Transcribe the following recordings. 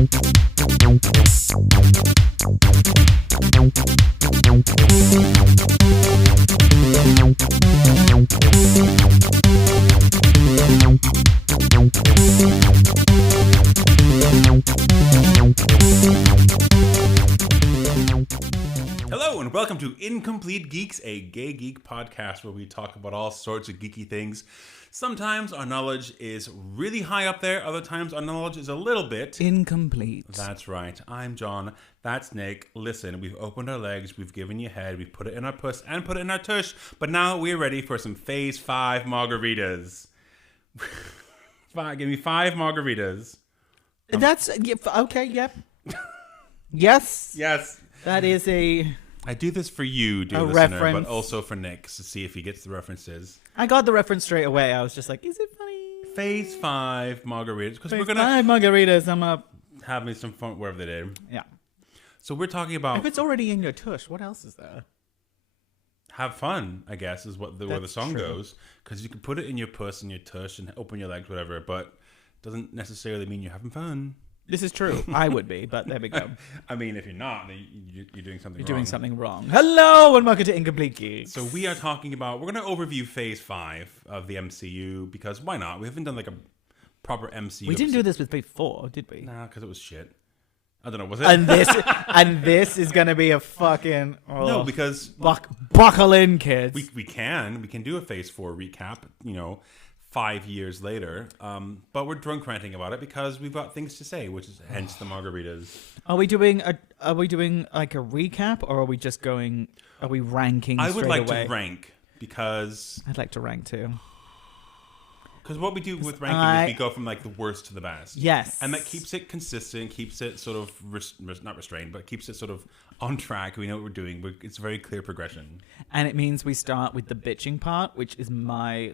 Hello and welcome to Incomplete Geeks, a gay geek podcast where we talk about all sorts of geeky things. Sometimes our knowledge is really high up there, other times our knowledge is a little bit incomplete. That's right. I'm John. That's Nick. Listen, we've opened our legs, we've given you head, we've put it in our puss and put it in our tush, but now we're ready for some Phase 5 margaritas. Give me 5 margaritas. That's okay. Yep. Yes. Yes. That is I do this for you, dear listener, reference. but also for Nick to see if he gets the references. I got the reference straight away. I was just like, is it funny? Phase 5 margaritas, because we're Phase gonna 5 margaritas. I'm up. having some fun wherever they do. Yeah. So we're talking about If it's already in your tush, what else is there? have fun, I guess, is where the song true. goes. Because you can put it in your puss and your tush and open your legs, whatever, but doesn't necessarily mean you're having fun. This is true. I would be, but there we go. I mean, if you're not, then you're doing something You're wrong. doing something wrong. Hello and welcome to Incomplete Geeks. So we are talking about, we're going to overview Phase 5 of the MCU, because why not? We haven't done like a proper MCU. We didn't do this with Phase 4, did we? Nah, because it was shit. I don't know, was it? And this is gonna be a fucking No, because buckle in, kids. we can do a Phase 4 recap, 5 years later. But we're drunk ranting about it because we've got things to say, which is hence the margaritas. Are we doing like a recap, or are we just going? Are we ranking? I would like away? to rank because I'd like to rank too. Because what we do with ranking is we go from like the worst to the best. Yes. And that keeps it consistent, keeps it sort of, not restrained, but keeps it sort of on track. We know what we're doing. It's a very clear progression. And it means we start with the bitching part, which is my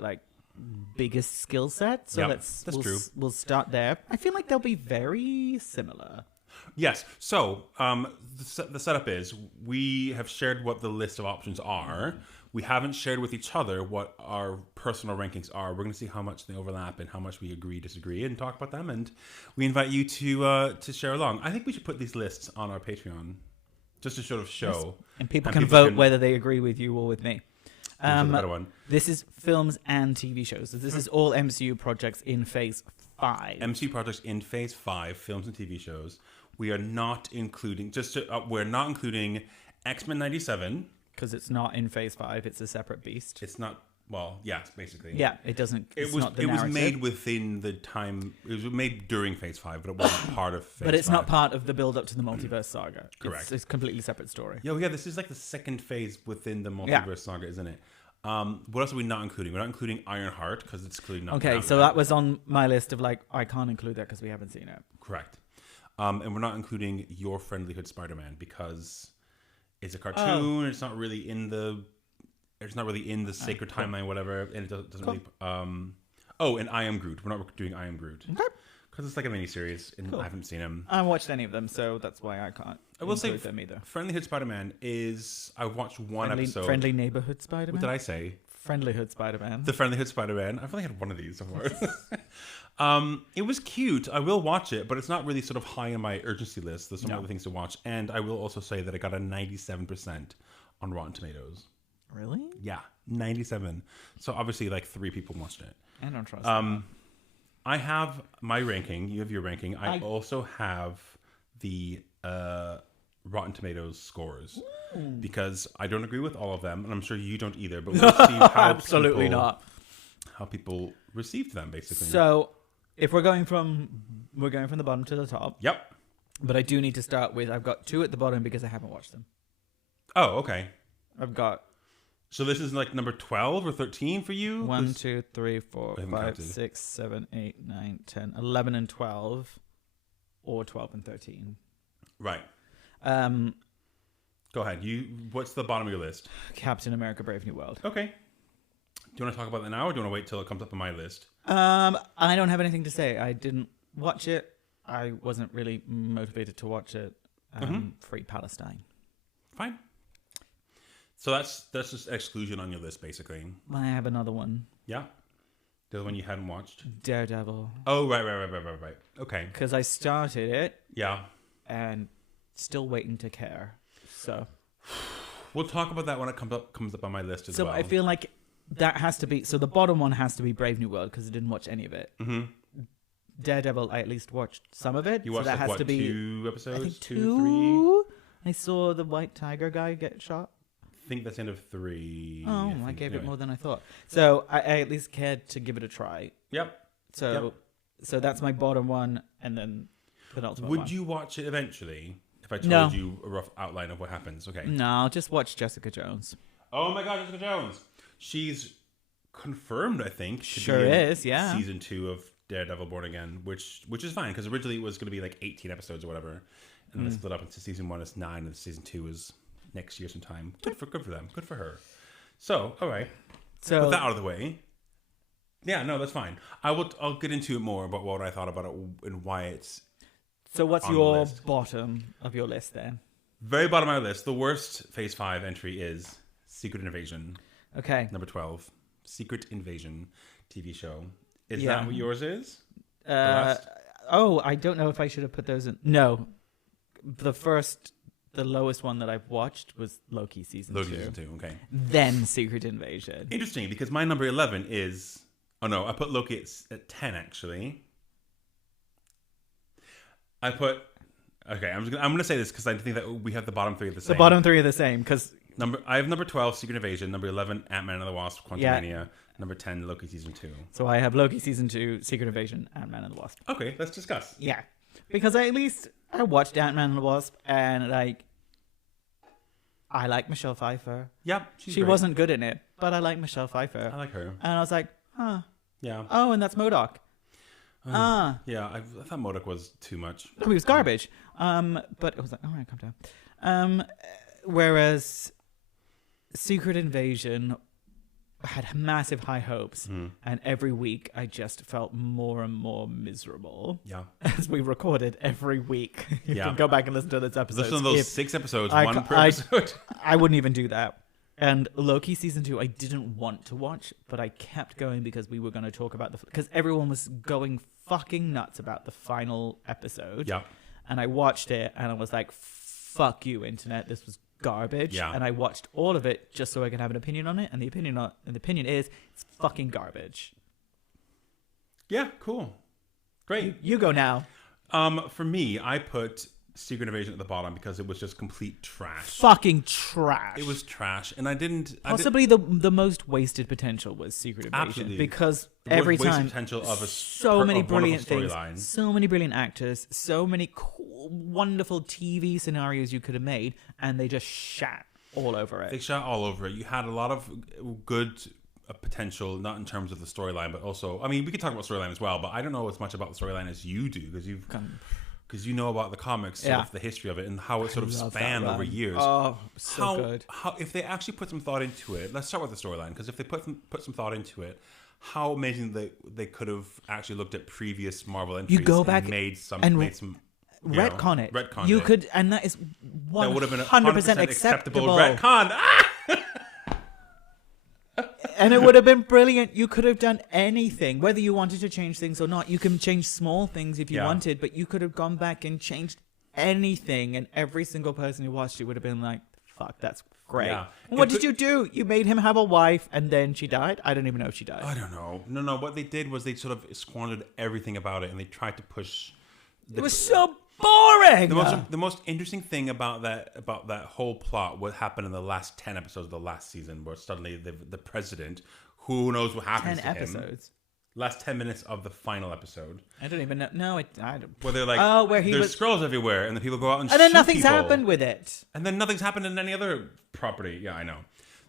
biggest skill set. So Yep, that's true. We'll start there. I feel like they'll be very similar. Yes. So the setup is we have shared what the list of options are. We haven't shared with each other what our personal rankings are. We're going to see how much they overlap and how much we agree, disagree, and talk about them. And we invite you to share along. I think we should put these lists on our Patreon just to sort of show. Yes. And people can vote whether they agree with you or with me. This is films and TV shows. So this is all MCU projects in Phase 5. MCU projects in Phase 5, films and TV shows. We are not including we're not including X-Men 97 because it's not in Phase 5. It's a separate beast. It's not. Well, yes, basically. Yeah, it doesn't. It was made within the time. It was made during Phase 5, but it wasn't part of Phase 5. But it's not part of the build up to the multiverse saga. Correct. It's a completely separate story. Yeah, this is like the second phase within the multiverse saga, isn't it? What else are we not including? We're not including Ironheart because it's clearly not. Okay, so that was on my list of I can't include that because we haven't seen it. Correct. And we're not including Your Friendlyhood Spider-Man because it's a cartoon. It's not really in the. It's not really in the sacred timeline, whatever, and it doesn't really. And I Am Groot. We're not doing I Am Groot because it's like a miniseries, and I haven't seen him. I haven't watched any of them, so that's why I can't. I will say them either. Friendlyhood Spider-Man is. I watched one episode. Friendly Neighborhood Spider-Man. What did I say? Friendlyhood Spider-Man. The Friendlyhood Spider-Man. I've only had one of these somewhere. It was cute. I will watch it, but it's not really sort of high on my urgency list. There's some other things to watch, and I will also say that I got a 97% on Rotten Tomatoes. Really? Yeah, 97. So obviously, 3 people watched it. I don't trust that. I have my ranking. You have your ranking. I also have the Rotten Tomatoes scores because I don't agree with all of them, and I'm sure you don't either. But we'll see how Absolutely not. How people received them, basically. So, if we're going from the bottom to the top. Yep. But I do need to start with. I've got 2 at the bottom because I haven't watched them. Oh, okay. I've got. So this is number 12 or 13 for you? 1, 2, 3, 4, 5, 6, 7, 8, 9, 10, 11, and 12, or 12 and 13. Right. Go ahead. What's the bottom of your list? Captain America: Brave New World. Okay. Do you want to talk about that now, or do you want to wait till it comes up on my list? I don't have anything to say. I didn't watch it. I wasn't really motivated to watch it. Free Palestine. Fine. So that's just exclusion on your list, basically. I have another one. Yeah. The other one you hadn't watched. Daredevil. Oh, right. Okay. Because I started it. Yeah. And still waiting to care. So we'll talk about that when it comes up on my list as well. So I feel like that has to be... So the bottom one has to be Brave New World because I didn't watch any of it. Mm-hmm. Daredevil, I at least watched some of it. You watched so that has to be 2 episodes? I think 2, 3? I saw the White Tiger guy get shot. I think that's the end of 3. Oh, I gave it more than I thought. So I at least cared to give it a try. Yep. So that's my bottom one, and then penultimate one. Would you watch it eventually if I told you a rough outline of what happens? Okay. No, I'll just watch Jessica Jones. Oh my God, Jessica Jones. She's confirmed, I think. Sure is, yeah. Season 2 of Daredevil Born Again, which is fine because originally it was going to be like 18 episodes or whatever, and then it split up into season 1 is 9 and season 2 is next year sometime. Good for them. Good for her. So, all right. So with that out of the way, yeah, no, that's fine. I'll get into it more about what I thought about it and why it's. So what's your bottom of your list then? Very bottom of my list. The worst Phase 5 entry is Secret Invasion. Okay. Number 12. Secret Invasion TV show. Is that what yours is? I don't know if I should have put those in. No. The lowest one that I've watched was Loki season 2. Loki season 2, okay. Then Secret Invasion. Interesting, because my number 11 is... Oh no, I put Loki at 10 actually. Okay, I'm gonna say this because I think that we have the bottom 3 of the same. The bottom 3 are the same because I have number 12 Secret Invasion, number 11 Ant-Man and the Wasp Quantumania, number 10 Loki season 2. So I have Loki season 2, Secret Invasion, Ant-Man and the Wasp. Okay, let's discuss. Yeah, because I watched Ant-Man and the Wasp and I like Michelle Pfeiffer. Yep, she wasn't good in it, but I like Michelle Pfeiffer. I like her, and I was like, huh. Yeah. Oh, and that's MODOK. Yeah, I thought MODOK was too much. No, he was garbage. But it was like, all right, calm down. Whereas Secret Invasion had massive high hopes, and every week I just felt more and more miserable. Yeah. As we recorded every week. You can go back and listen to this episode. Listen to those 6 episodes, one per episode. I wouldn't even do that. And Loki season 2, I didn't want to watch, but I kept going because we were going to talk about because everyone was going fucking nuts about the final episode. Yeah. And I watched it and I was like, fuck you, internet. This was garbage. Yeah. And I watched all of it just so I could have an opinion on it. And the opinion is it's fucking garbage. Yeah, cool. Great. You go now. For me, I put Secret Invasion at the bottom because it was just complete trash. Fucking trash. It was trash, and Possibly the most wasted potential was Secret Invasion. Absolutely. Because the every wasted time potential of so many brilliant things, storyline. So many brilliant actors, so many cool, wonderful TV scenarios you could have made, and they just shat all over it. They shot all over it. You had a lot of good potential, not in terms of the storyline, but also, I mean, we could talk about storyline as well, but I don't know as much about the storyline as you do because you know about the comics, sort of the history of it and how it sort of spanned over years. Oh, so good. How if they actually put some thought into it? Let's start with the storyline, because if they put some thought into it, how amazing they could have actually looked at previous Marvel entries. You go back and made some retcon it. Retcon you it. Could, and that is 100% that would have been 100% acceptable retcon. Ah! And it would have been brilliant. You could have done anything, whether you wanted to change things or not. You can change small things if you wanted, but you could have gone back and changed anything, and every single person who watched it would have been like, fuck, that's great. Yeah. And what did you do? You made him have a wife, and then she died? I don't even know if she died. I don't know. No. What they did was they sort of squandered everything about it, and they tried to push... It was so boring! The most interesting thing about that whole plot, what happened in the last 10 episodes of the last season, where suddenly the president, who knows what happens 10 to episodes. him. Last 10 minutes of the final episode. I don't even know. No, I don't. Where they're like, there's scrolls everywhere, and the people go out and shoot then nothing's people. happened with it. And then nothing's happened in any other property. Yeah, I know.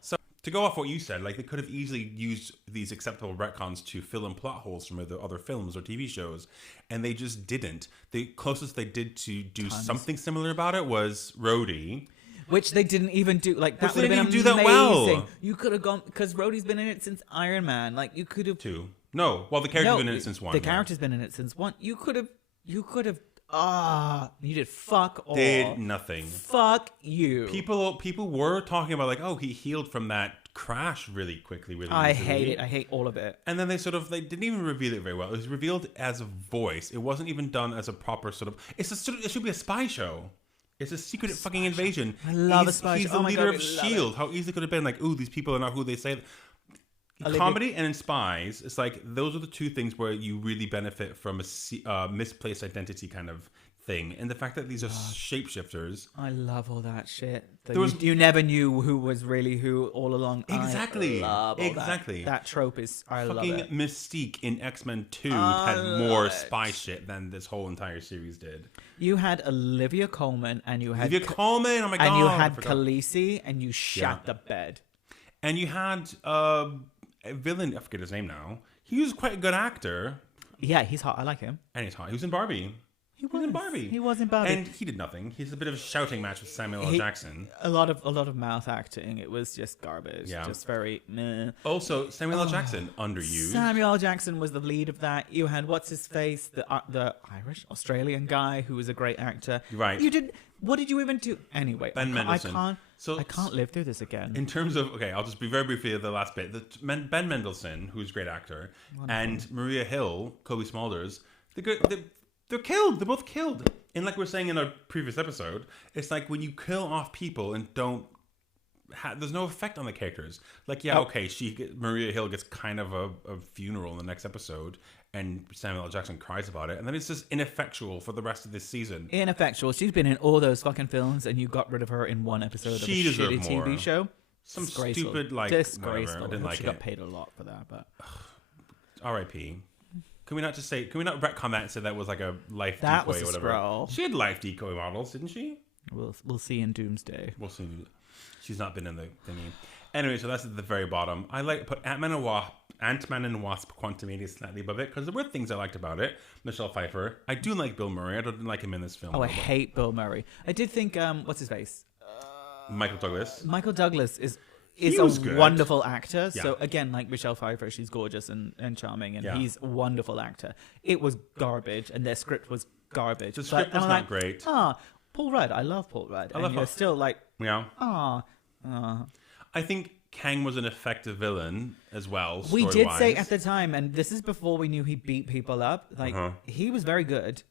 So to go off what you said, like they could have easily used these acceptable retcons to fill in plot holes from other films or TV shows, and they just didn't. The closest they did to do something similar about it was Rhodey. Which they didn't even do. Like, that would have been amazing. Do that well. You could have gone... Because Rhodey's been in it since Iron Man. Like, you could have... 2. No. Well, the character's been in it since 1. The character's been in it since 1. You could have... you did fuck all. Did nothing. Fuck you. People were talking about, like, oh, he healed from that crash really quickly. Really, I easily. hate it. I hate all of it. And then they didn't even reveal it very well. It was revealed as a voice. It wasn't even done as a proper sort of. It should be a spy show. It's a secret fucking invasion. I love a spy show. He's the leader of S.H.I.E.L.D. How easy could it have been? Like, ooh, these people are not who they say. Comedy and in spies, it's like those are the two things where you really benefit from a misplaced identity kind of thing, and the fact that these are shapeshifters. I love all that shit. You never knew who was really who all along. Exactly. I love all Exactly. That trope is. I love fucking it. Mystique in X-Men 2 had more spy shit than this whole entire series did. You had Olivia Colman, and you had Olivia Colman. Oh my god! And you had Khaleesi, and you shat the bed. And you had a villain. I forget his name now. He was quite a good actor. Yeah, he's hot. I like him. And he's hot. He was in Barbie. He was in Barbie. He was in Barbie, and he did nothing. He's a bit of a shouting match with Samuel L. Jackson. A lot of mouth acting. It was just garbage. Yeah. Just very meh. Also, Samuel L. Jackson underused. Samuel L. Jackson was the lead of that. You had what's his face, the Irish Australian guy who was a great actor. Right. You did. What did you even do anyway? Ben Mendelsohn. I can't live through this again. In terms of I'll just be very briefly at the last bit. Ben Mendelsohn, who's a great actor, and Maria Hill, Kobe Smulders, they're killed. They're both killed. And like we were saying in our previous episode, it's like when you kill off people and don't. There's no effect on the characters. Like, Maria Hill gets kind of a funeral in the next episode, and Samuel L. Jackson cries about it, and then it's just ineffectual for the rest of this season. Ineffectual. She's been in all those fucking films, and you got rid of her in one episode of a shitty TV show. Some stupid disgraceful. I didn't like she got paid a lot for that, but R.I.P. Can we not retcon that and say that was like a life that decoy was a or whatever? scroll. She had life decoy models, didn't she? We'll see in Doomsday. We'll see. She's not been in the thingy. Anyway, so that's at the very bottom. I put Ant-Man and Wasp Quantumania slightly above it because there were things I liked about it. Michelle Pfeiffer. I do like Bill Murray. I don't like him in this film. Oh, I hate Bill Murray. I did think what's his face? Michael Douglas. Michael Douglas is good. Wonderful actor. Yeah. So again, like Michelle Pfeiffer, she's gorgeous and charming, and Yeah. he's a wonderful actor. It was garbage, and their script was garbage. The script was not great. Paul Rudd. I love Paul Rudd. And you're still like, Yeah. ah. I think Kang was an effective villain as well. We did say story-wise. at the time, and this is before we knew he beat people up. Like he was very good.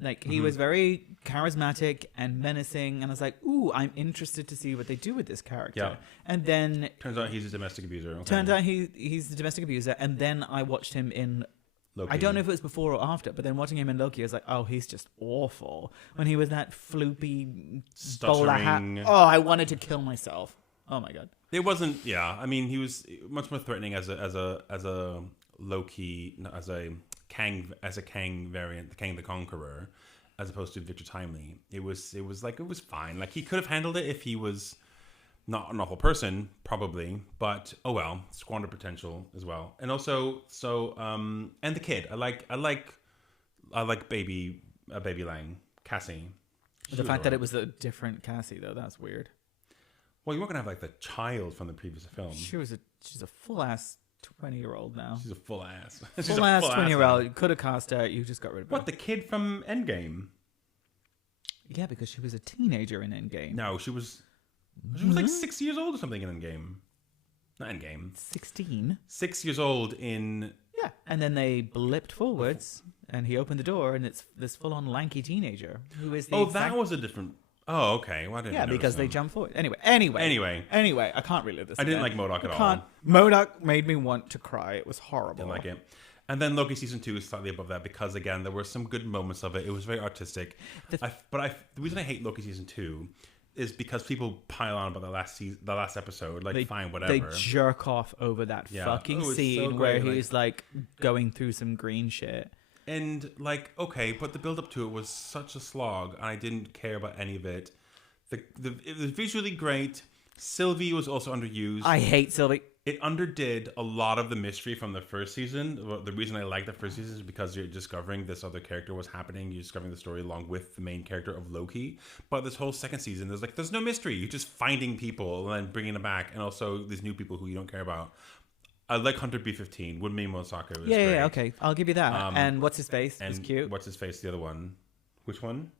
Like he was very charismatic and menacing, and I was like, "Ooh, I'm interested to see what they do with this character." Yeah. And then turns out he's a domestic abuser. Okay. turns out he's the domestic abuser. And then I watched him in. Loki. I don't know if it was before or after, but then watching him in Loki, I was like, "Oh, he's just awful." When he was that floopy bowler hat. Stuttering. Oh, I wanted to kill myself. Oh my god. It wasn't. Yeah, I mean, he was much more threatening as a Loki, as a Kang variant, Kang the Conqueror, as opposed to Victor Timely. It was fine. Like he could have handled it if he was not an awful person, probably. But oh well, squandered potential as well. And also, and the kid. I like baby Lang, Cassie. The fact that it was a different Cassie though, that's weird. Well, you weren't gonna have like the child from the previous film. She's a full ass 20-year-old now. She's a full ass. Full ass 20-year-old. You could have cast her. You just got rid of her. What, the kid from Endgame? Yeah, because she was a teenager in Endgame. No, she was like 6 years old or something in Endgame. Not Endgame. 16. 6 years old in. Yeah, and then they blipped forwards, and he opened the door, and it's this full-on lanky teenager who is the. Oh, that was a different. Oh, okay. Well, I didn't. Yeah, because they them. jump forward. Anyway, I can't relive this. I didn't again. like MODOK at all. Can't. MODOK made me want to cry. It was horrible. Didn't like it. And then Loki season 2 is slightly above that because again there were some good moments of it. It was very artistic. The reason I hate Loki season 2 is because people pile on about the last episode. Like, fine, whatever. They jerk off over that fucking scene where he's like going through some green shit. And like, okay, but the build up to it was such a slog, and I didn't care about any of it. It was visually great. Sylvie was also underused. I hate Sylvie. It underdid a lot of the mystery from the first season. The reason I like the first season is because you're discovering this other character was happening. You're discovering the story along with the main character of Loki. But this whole second season, there's no mystery. You're just finding people and then bringing them back, and also these new people who you don't care about. I like Hunter B-15. Wunmi Mosaku is great. Yeah, okay. I'll give you that. And what's his face? It's cute. What's his face? The other one. Which one?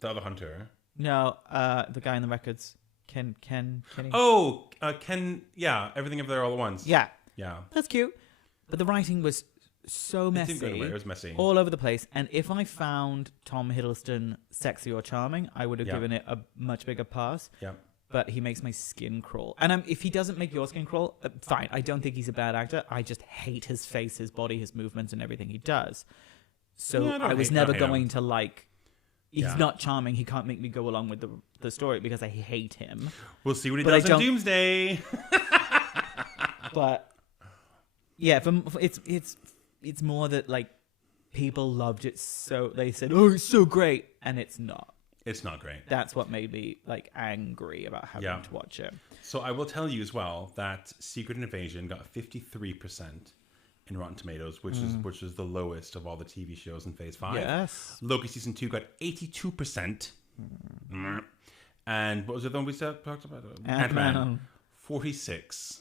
The other Hunter. No, the guy in the records. Kenny. Oh, Ken. Yeah, everything Everywhere All at Once. Yeah, Yeah. that's cute. But the writing was so It didn't go messy. anywhere. It was messy. All over the place. And if I found Tom Hiddleston sexy or charming, I would have Yeah. given it a much bigger pass. Yeah. But he makes my skin crawl. And if he doesn't make your skin crawl, fine. I don't think he's a bad actor. I just hate his face, his body, his movements, and everything he does. So Yeah, I was never going to like... He's Yeah. not charming. He can't make me go along with the story because I hate him. We'll see what he But I does in don't- Doomsday. But yeah, it's more that like people loved it, so they said, "Oh, it's so great," and it's not. It's not great. That's what made me like angry about having Yeah. to watch it. So I will tell you as well that Secret Invasion got 53% in Rotten Tomatoes, which is the lowest of all the TV shows in Phase 5. Yes. Loki Season 2 got 82%. And what was the other one we talked about? Ant-Man. 46.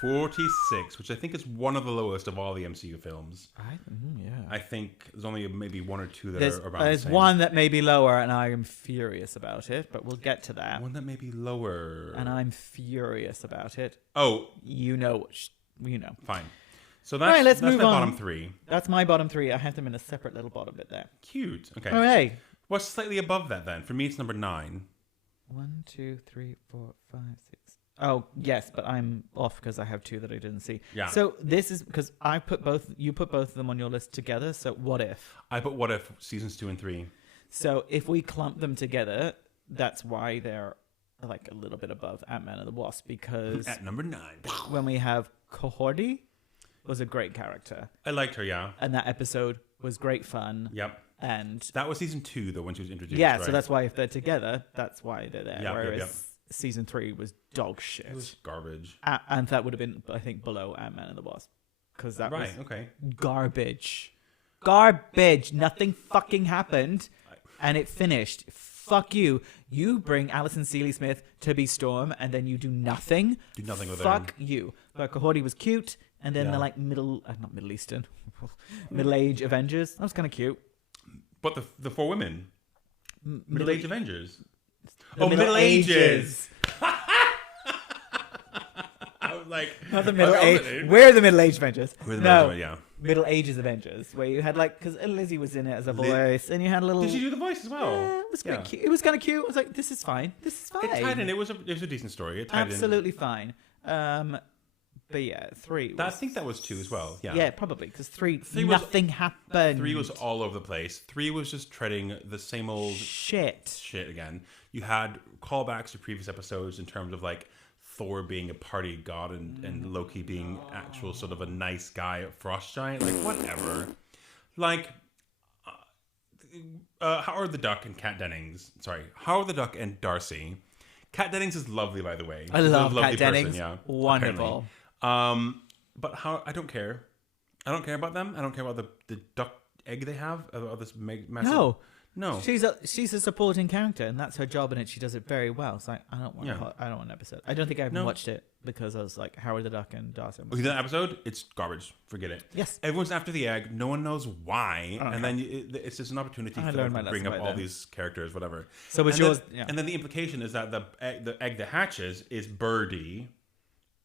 46, which I think is one of the lowest of all the MCU films. I think there's only maybe one or two that are around the There's same. one that may be lower, and I am furious about it, but we'll get to that. One that may be lower. And I'm furious about it. Oh, You know. You know. fine. So that's, Right, let's that's move my on. bottom three. That's my bottom three. I have them in a separate little bottom bit there. Cute. Okay. All right. What's slightly above that then? For me, it's number 9. 1, 2, 3, 4, 5, 6. Oh, yes, but I'm off because I have two that I didn't see. Yeah. So this is because you put both of them on your list together. So what if? I put What If seasons 2 and 3. So if we clump them together, that's why they're like a little bit above Ant-Man and the Wasp, because At number 9. when we have Cohorty was a great character, I liked her, yeah. and that episode was great fun. Yep. And That was season 2, though, when she was introduced. yeah, right? so that's why if they're together, that's why they're there. Yep, Whereas yep. season 3 was dog shit. It was garbage. And that would have been, I think, below Ant-Man and the Wasp. Because that Right, was okay. garbage. Garbage. Nothing fucking happened. And it finished. Fuck you. You bring Alison Seeley-Smith to be Storm, and then you do nothing. Do nothing with her. Fuck you. But Cohorty was cute, and then Yeah. the like not Middle Eastern, middle-age Avengers. That was kind of cute. But the 4 women. Middle-aged Avengers. The Middle Ages. I was like... Not the okay, middle I'll age. let it. We're the middle-aged Avengers. We're the no, middle-aged, yeah. Middle Ages Avengers, where you had like, because Lizzie was in it as a Liz- voice, and you had a little. Did she do the voice as well? Yeah, it was quite cute. It was kind of cute. I was like, this is fine. This is fine. It tied in. It was a decent story. It tied Absolutely fine. But yeah, 3. in. I think that was 2 as well. Yeah. Yeah, probably because 3 was- nothing happened. 3 was all over the place. 3 was just treading the same old shit. shit again. You had callbacks to previous episodes in terms of like Thor being a party god and Loki being actual sort of a nice guy, frost giant. Like whatever. Like Howard the Duck and Kat Dennings. Sorry, Howard the Duck and Darcy. Kat Dennings is lovely, by the way. I She's a love lovely Kat Dennings. person, yeah, Wonderful. apparently. But how? I don't care. I don't care about them. I don't care about the duck egg they have. Or this massive. No. She's a supporting character, and that's her job in it. She does it very well. So I don't want an episode. I don't think I even watched it because I was like Howard the Duck and Darcy. Okay, that episode, it's garbage. Forget it. Yes. Everyone's after the egg. No one knows why. Okay. And then it's just an opportunity I for learned them my to bring lesson up by all then. these characters, whatever. So was and yours? Then, Yeah. And then the implication is that the egg that hatches is Birdie,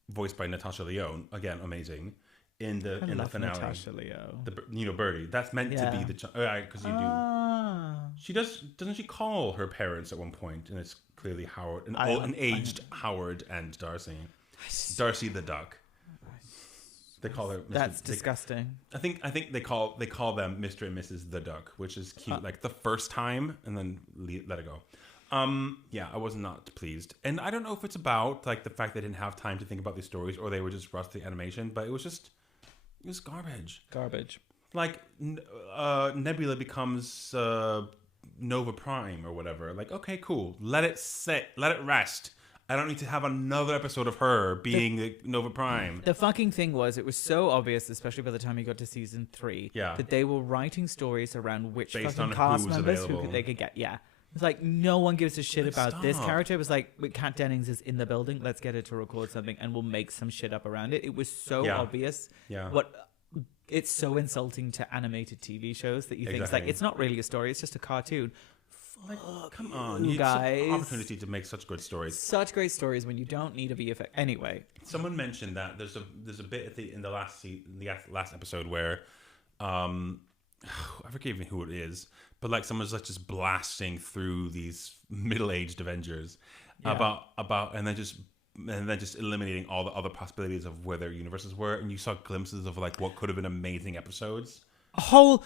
voiced by Natasha Lyonne. Again, amazing. In the finale. Natasha Leo. Birdie. That's meant to be the because you do. She doesn't she call her parents at one point, and it's clearly Howard, an aged Howard and Darcy. Darcy the duck. They call her. That's disgusting. I think they call them Mr. and Mrs. the Duck, which is cute. Like the first time, and then let it go. Yeah, I was not pleased, and I don't know if it's about like the fact they didn't have time to think about these stories, or they were just rushed the animation. But it was garbage. Garbage. Like Nebula becomes Nova Prime or whatever. Like, okay, cool. Let it sit. Let it rest. I don't need to have another episode of her being Nova Prime. The fucking thing was, it was so obvious, especially by the time you got to season 3, that they were writing stories around which Based fucking on cast who's members available. they could get. Yeah. It's like, no one gives a shit about this stop. character. It was like, Kat Dennings is in the building. Let's get her to record something and we'll make some shit up around it. It was so obvious. Yeah. It's so insulting to animated TV shows that you think it's like, Exactly. it's not really a story. It's just a cartoon. Like, come on, you you guys. guys. Opportunity to make such good stories. Such great stories when you don't need a VFX. Anyway, someone mentioned that there's a bit in the last episode where, I forget even who it is, but like someone's like just blasting through these middle-aged Avengers about and then just eliminating all the other possibilities of where their universes were, and you saw glimpses of like what could have been amazing episodes. whole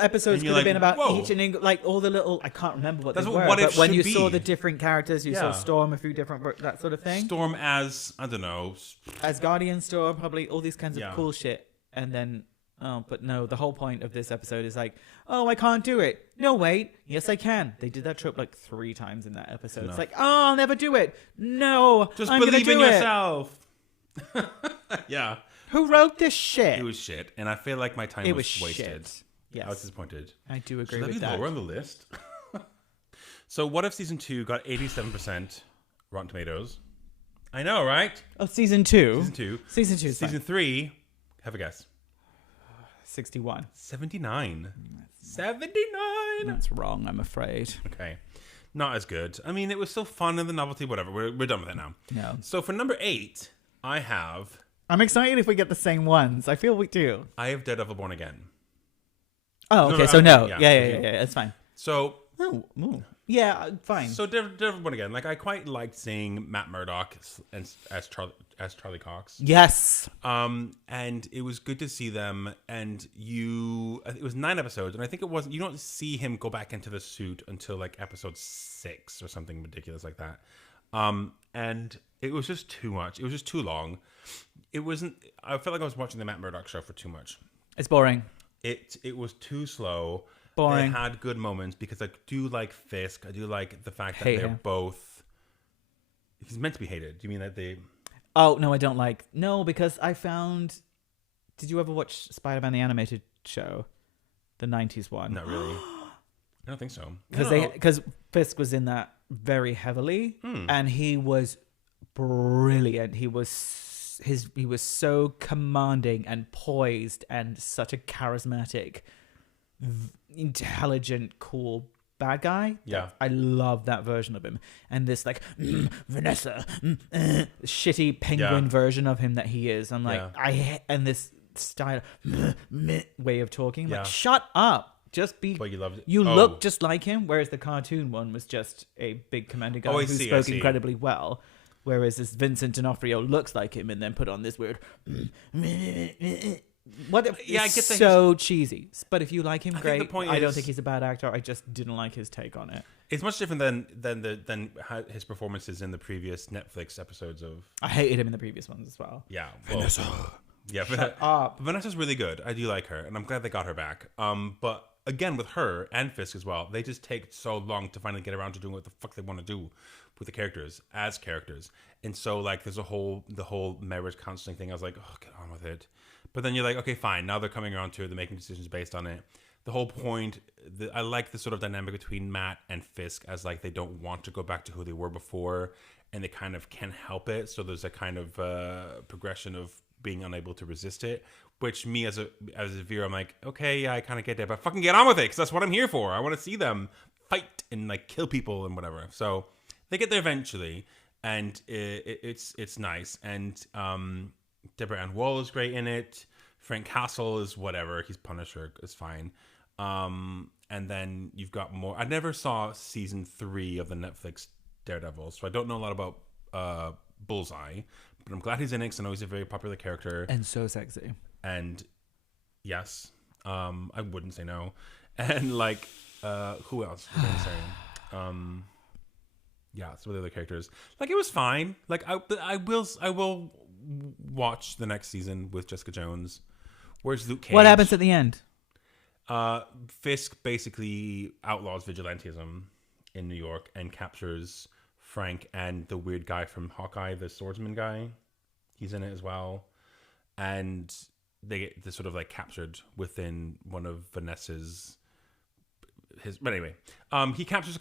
episodes could have like, been about whoa. each and like all the little. I can't remember what That's they what were, What If but when should you be. saw the different characters, you saw Yeah. Storm, a few different that sort of thing. Storm as I don't know. As Guardian Storm, probably all these kinds of Yeah. cool shit, and then. Oh, but no, the whole point of this episode is like, oh, I can't do it. No, wait. Yes, I can. They did that trope like 3 times in that episode. No. It's like, oh, I'll never do it. No, Just I'm believe gonna in do it. yourself. Yeah. Who wrote this shit? It was shit, and I feel like my time was wasted. Shit. Yes, I was disappointed. I do agree Should with that be that. lower on the list? So, What If Season 2 got 87% Rotten Tomatoes? I know, right? Oh, season 2. Season 2. Season 2 is Season 3, have a guess. 61. 79. 79! That's wrong, I'm afraid. Okay. Not as good. I mean, it was still fun and the novelty, whatever. We're done with it now. No. So, for number 8, I have I'm excited if we get the same ones. I feel we do. Daredevil Born Again. Oh, No, okay, no, so no. yeah, Yeah, it's fine. So, Oh. Yeah, fine. So Daredevil Born Again, like I quite liked seeing Matt Murdock as Charlie Cox. Yes. And it was good to see them. And it was 9 episodes, and I think it wasn't. You don't see him go back into the suit until like episode 6 or something ridiculous like that. And it was just too much. It was just too long. It wasn't. I felt like I was watching the Matt Murdock show for too much. It's boring. It was too slow. Boring. It had good moments because I do like Fisk. I do like the fact that Hate they're him. both. He's meant to be hated. Do you mean that they? Oh, no, I don't like. No, because I found. Did you ever watch Spider-Man the animated show? The 90s one? Not really. I don't think so. Because Fisk was in that very heavily, and he was brilliant. He was so commanding and poised and such a charismatic, intelligent, cool bad guy. Yeah. I love that version of him. And this like Vanessa shitty penguin version of him that he is. I'm like, and this style way of talking. Yeah. Like, shut up. Just be. But you loved it. You look just like him, whereas the cartoon one was just a big commanding guy who spoke incredibly well. Whereas this Vincent D'Onofrio looks like him and then put on this weird. What? Yeah, I get that so cheesy. But if you like him, I think great. the point I don't is- think he's a bad actor. I just didn't like his take on it. It's much different than how his performances in the previous Netflix episodes of. I hated him in the previous ones as well. Yeah, Vanessa. Yeah, Shut up. Vanessa's really good. I do like her, and I'm glad they got her back. But again, with her and Fisk as well, they just take so long to finally get around to doing what the fuck they want to do with the characters as characters. And so like there's the whole marriage counseling thing. I was like, oh, get on with it. But then you're like, okay, fine. Now they're coming around to it. They're making decisions based on it. The whole point, I like the sort of dynamic between Matt and Fisk as like they don't want to go back to who they were before, and they kind of can't help it. So there's a kind of progression of being unable to resist it, which me as a viewer, I'm like, okay, yeah, I kind of get that, but fucking get on with it, because that's what I'm here for. I want to see them fight and like kill people and whatever. So they get there eventually, and it's nice. And Deborah Ann Woll is great in it. Frank Castle is whatever. He's Punisher. It's fine. And then you've got more. I never saw season 3 of the Netflix Daredevil, so I don't know a lot about Bullseye. But I'm glad he's in it because I know he's a very popular character. And so sexy. And yes, I wouldn't say no. And like, who else? What was I saying? Yeah, some of the other characters. Like, it was fine. Like, I will watch the next season with Jessica Jones. Where's Luke Cage? What happens at the end? Fisk basically outlaws vigilantism in New York and captures Frank and the weird guy from Hawkeye, the swordsman guy. He's in it as well. And they're sort of like captured within one of Vanessa's but anyway, he captures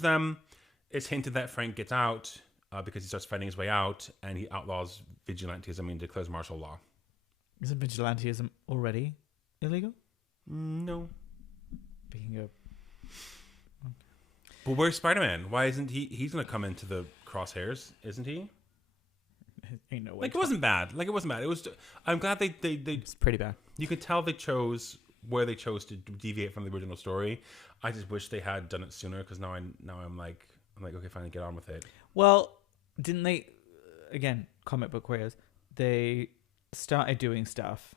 them. It's hinted that Frank gets out because he starts fighting his way out, and he outlaws vigilantism and declares martial law. Isn't vigilantism already illegal? No. Speaking of... But where's Spider-Man? Why isn't he? He's going to come into the crosshairs, isn't he? Ain't no way. Like, it wasn't bad. Like, it wasn't bad. It was. I'm glad they. It's pretty bad. You could tell they chose where they chose to deviate from the original story. I just wish they had done it sooner because now I'm like okay, fine, get on with it. Well, didn't they? Again, comic book queers. They started doing stuff,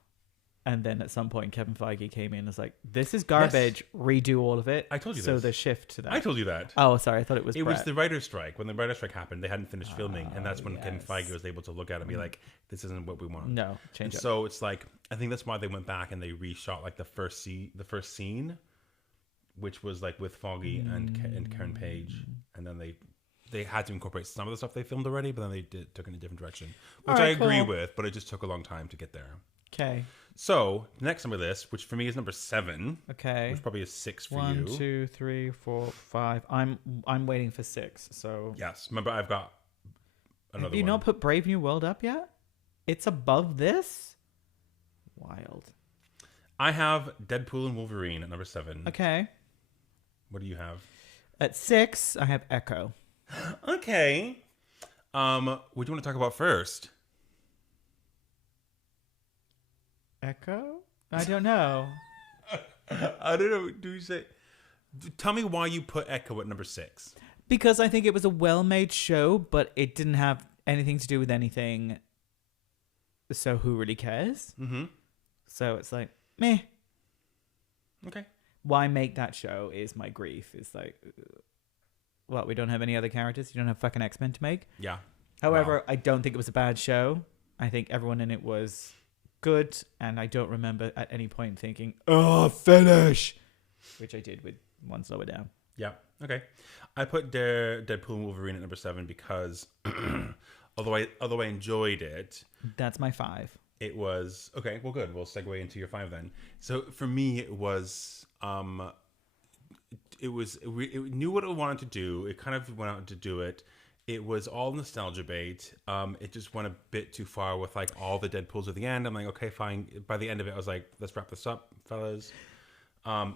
and then at some point, Kevin Feige came in and was like, "This is garbage. Yes. Redo all of it." I told you so this. The shift to that. I told you that. Oh, sorry. I thought it was. It was the writer's strike. When the writer's strike happened, they hadn't finished filming, and that's when yes. Kevin Feige was able to look at it and be like, "This isn't what we want." No, change and it. So it's like I think that's why they went back and they reshot like the first scene, which was like with Foggy and Karen Page, and then they had to incorporate some of the stuff they filmed already, but then they took in a different direction, which I agree with, but it just took a long time to get there. Okay. So next on my list, which for me is number 7. Okay. Which probably is 6 for you. 1, 2, 3, 4, 5. I'm waiting for 6. So yes, remember I've got another one. Have you not put Brave New World up yet? It's above this? Wild. I have Deadpool and Wolverine at number 7. Okay. What do you have? At 6, I have Echo. Okay. What do you want to talk about first? Echo? I don't know. I don't know. Do you say? Tell me why you put Echo at number 6. Because I think it was a well-made show, but it didn't have anything to do with anything. So who really cares? Mm-hmm. So it's like, meh. Okay. Why make that show is my grief. It's like, well, we don't have any other characters. You don't have fucking X-Men to make. Yeah. However, Wow. I don't think it was a bad show. I think everyone in it was good, and I don't remember at any point thinking, "Oh, finish," which I did with one slower down. Yeah. Okay. I put Deadpool and Wolverine at number 7 because although I enjoyed it, That's my 5. it was okay. Well, good. We'll segue into your 5 then. So for me, it knew what it wanted to do. It kind of went out to do it. It was all nostalgia bait. It just went a bit too far with like all the Deadpools at the end. I'm like, okay, fine. By the end of it, I was like, let's wrap this up, fellas. The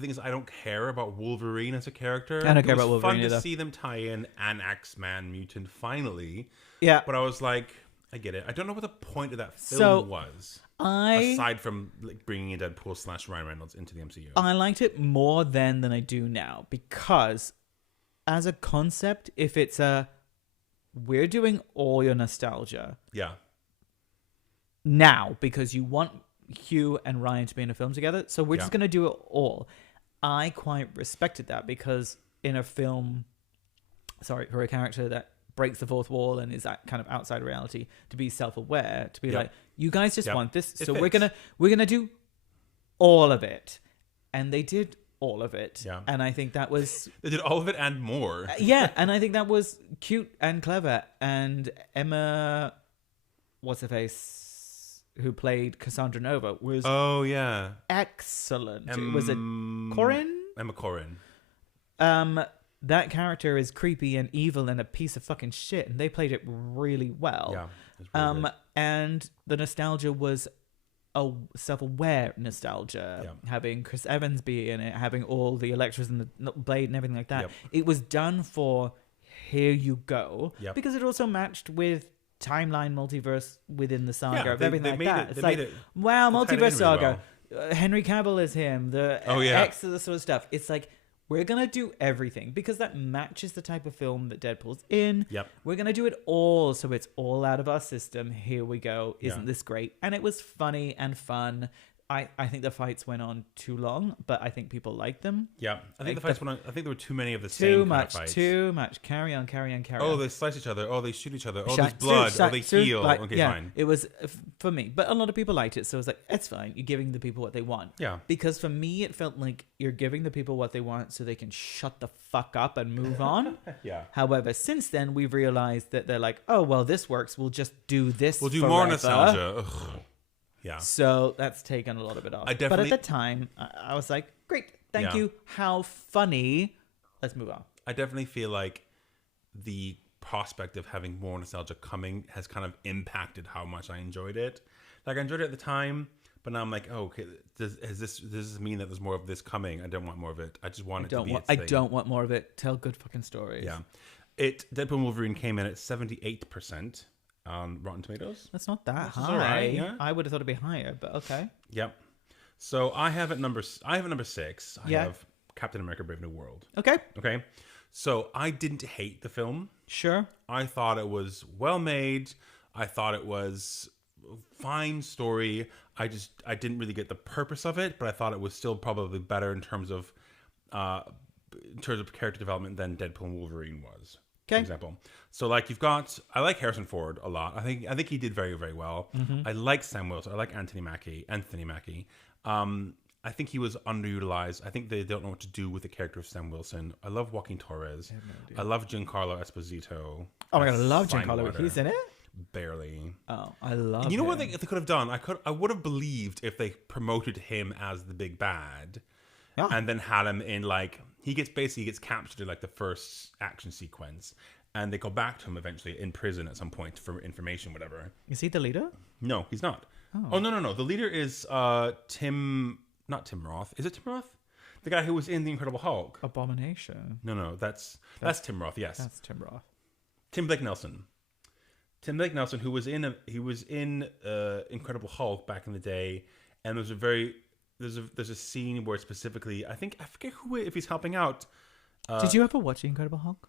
thing is, I don't care about Wolverine as a character. I don't care about It was Wolverine fun either. to see them tie in an X-Man mutant finally. Yeah, But I was like, I get it. I don't know what the point of that film So, was. I Aside from like bringing in Deadpool / Ryan Reynolds into the MCU. I liked it more then than I do now because, as a concept, if it's we're doing all your nostalgia Yeah. now because you want Hugh and Ryan to be in a film together, so we're just Yeah. going to do it all. I quite respected that because in a film, for a character that breaks the fourth wall and is that kind of outside reality, to be self-aware, to be Yeah. like, you guys just Yeah. want this, It so fits. we're gonna do all of it, and they did all of it, Yeah. and I think that was They did all of it and more. yeah, and I think that was cute and clever. And Emma, what's her face, who played Cassandra Nova, was Oh yeah. excellent. Was it Corin? Emma Corrin. That character is creepy and evil and a piece of fucking shit, and they played it really well. Yeah. It's really good. And the nostalgia was a self-aware nostalgia, Yeah. having Chris Evans be in it, having all the Electras and the Blade and everything like that. Yep. It was done for here you go, Yep. because it also matched with timeline multiverse within the saga Yeah, of they- everything they like made that. it- It's they like, made it- wow, they tied it in multiverse really saga. Henry Cavill is him. The Oh, yeah. X of the sort of stuff. It's like, we're going to do everything because that matches the type of film that Deadpool's in. Yep. We're going to do it all, so it's all out of our system. Here we go. Yeah. Isn't this great? And it was funny and fun. I think the fights went on too long, but I think people liked them. Yeah. I think Like the fights went on. I think there were too many of the Too same much, kind of fights. too much. Carry on. Oh, they slice each other. Oh, they shoot each other. Oh, there's Shaq- blood. Shaq- Oh, they Shaq- heal. like, Okay, yeah, fine. It was for me, but a lot of people liked it, so I was like, it's fine. You're giving the people what they want. Yeah. Because for me, it felt like you're giving the people what they want so they can shut the fuck up and move on. Yeah. However, since then, we've realized that they're like, oh, well, this works. We'll just do this. We'll do forever. more nostalgia. Ugh. Yeah. So that's taken a lot of it off. I But definitely- at the time, I was like, great. Thank Yeah. you. How funny. Let's move on. I definitely feel like the prospect of having more nostalgia coming has kind of impacted how much I enjoyed it. Like, I enjoyed it at the time, But now I'm like, oh, okay, does this mean that there's more of this coming? I don't want more of it. I just want it to be its I thing. don't want more of it. Tell good fucking stories. Yeah. Deadpool and Wolverine came in at 78% on Rotten Tomatoes. That's not that Which is high. all right, yeah. I would have thought it'd be higher, but okay. Yep. So I have at number 6. I Yeah. have Captain America: Brave New World. Okay. Okay. So I didn't hate the film. Sure. I thought it was well made. I thought it was a fine story. I didn't really get the purpose of it, but I thought it was still probably better in terms of character development than Deadpool and Wolverine was. Okay. For example. So like I like Harrison Ford a lot. I think he did very, very well. Mm-hmm. I like Sam Wilson. I like Anthony Mackie. I think he was underutilized. I think they don't know what to do with the character of Sam Wilson. I love Joaquin Torres. I love Giancarlo Esposito. Oh my god, I love Fine Giancarlo. water. He's in it? Barely. Oh, I love You know him. what they could have done? I would have believed if they promoted him as the big bad, Yeah. and then had him in like he gets captured in like the first action sequence, and they go back to him eventually in prison at some point for information, whatever. Is he the leader? No, he's not. Oh no. The leader is not Tim Roth. Is it Tim Roth? The guy who was in The Incredible Hulk. Abomination. No, that's Tim Roth. Yes, That's Tim Roth. Tim Blake Nelson. Tim Blake Nelson, who was in Incredible Hulk back in the day, and there's a scene where specifically I forget if he's helping out. Did you ever watch The Incredible Hulk?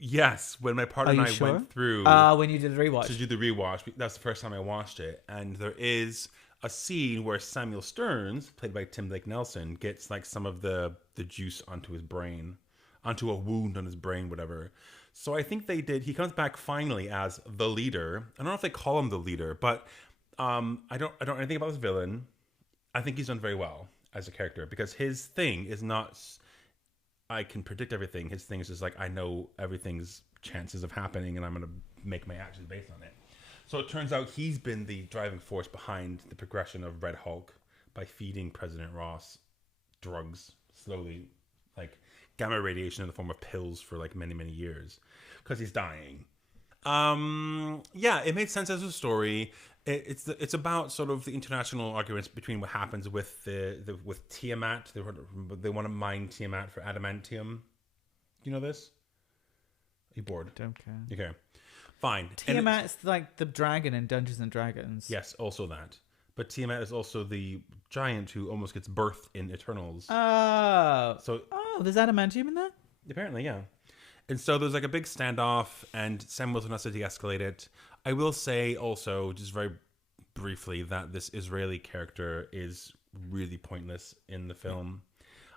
Yes, when my partner and I sure? went through When you did the rewatch. to do the rewatch, that's the first time I watched it, and there is a scene where Samuel Stearns, played by Tim Blake Nelson, gets like some of the juice onto his brain, onto a wound on his brain, whatever. So I think they did. He comes back finally as the leader. I don't know if they call him the leader, but I don't know anything about this villain. I think he's done very well as a character because his thing is not I can predict everything. His thing is just like I know everything's chances of happening, and I'm going to make my actions based on it. So it turns out he's been the driving force behind the progression of Red Hulk by feeding President Ross drugs slowly, like gamma radiation in the form of pills for like many, many years because he's dying. Yeah, it made sense as a story. It's about sort of the international arguments between what happens with with Tiamat. They want to mine Tiamat for adamantium. You know this? Are you bored? Don't care. Okay. Fine. Tiamat's like the dragon in Dungeons and Dragons. Yes, also that. But Tiamat is also the giant who almost gets birthed in Eternals. Oh, So there's adamantium in that? apparently, yeah. And so there's like a big standoff, and Sam Wilson has to de-escalate it. I will say also, just very briefly, that this Israeli character is really pointless in the film.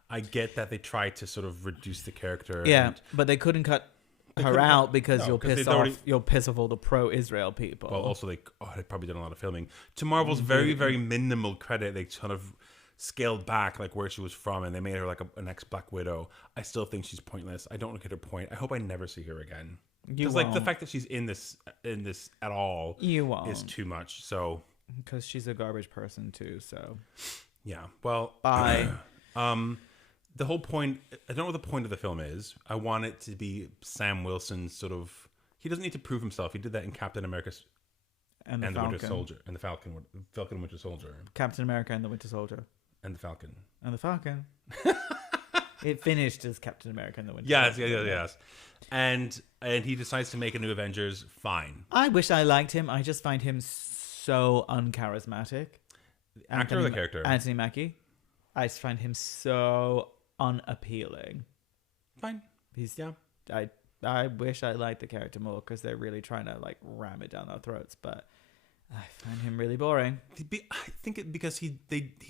I get that they tried to sort of reduce the character. Yeah, and, but they couldn't cut her couldn't out cut- because no, you'll 'cause piss they'd off. already- You'll piss off all the pro-Israel people. well, also they'd probably done a lot of filming. To Marvel's very, very minimal credit, they kind of scaled back like where she was from, and they made her like an ex-Black Widow. I still think she's pointless. I don't look at her point. I hope I never see her again. You Because like the won't. fact that she's in this at all You won't, is too much. So because she's a garbage person too. So yeah. Well, bye. the whole point. I don't know what the point of the film is. I want it to be Sam Wilson's sort of. He doesn't need to prove himself. He did that in Captain America and the and the Falcon. Winter Soldier and the Falcon and Winter Soldier Captain America and the Winter Soldier and the Falcon. and the Falcon. It finished as Captain America and the Winter Yes, Soldier. yes. And he decides to make a new Avengers. Fine. I wish I liked him. I just find him so uncharismatic. Actor or the character? Anthony Mackie. I just find him so unappealing. Fine. He's Yeah. I wish I liked the character more because they're really trying to like ram it down our throats, but I find him really boring. I think because he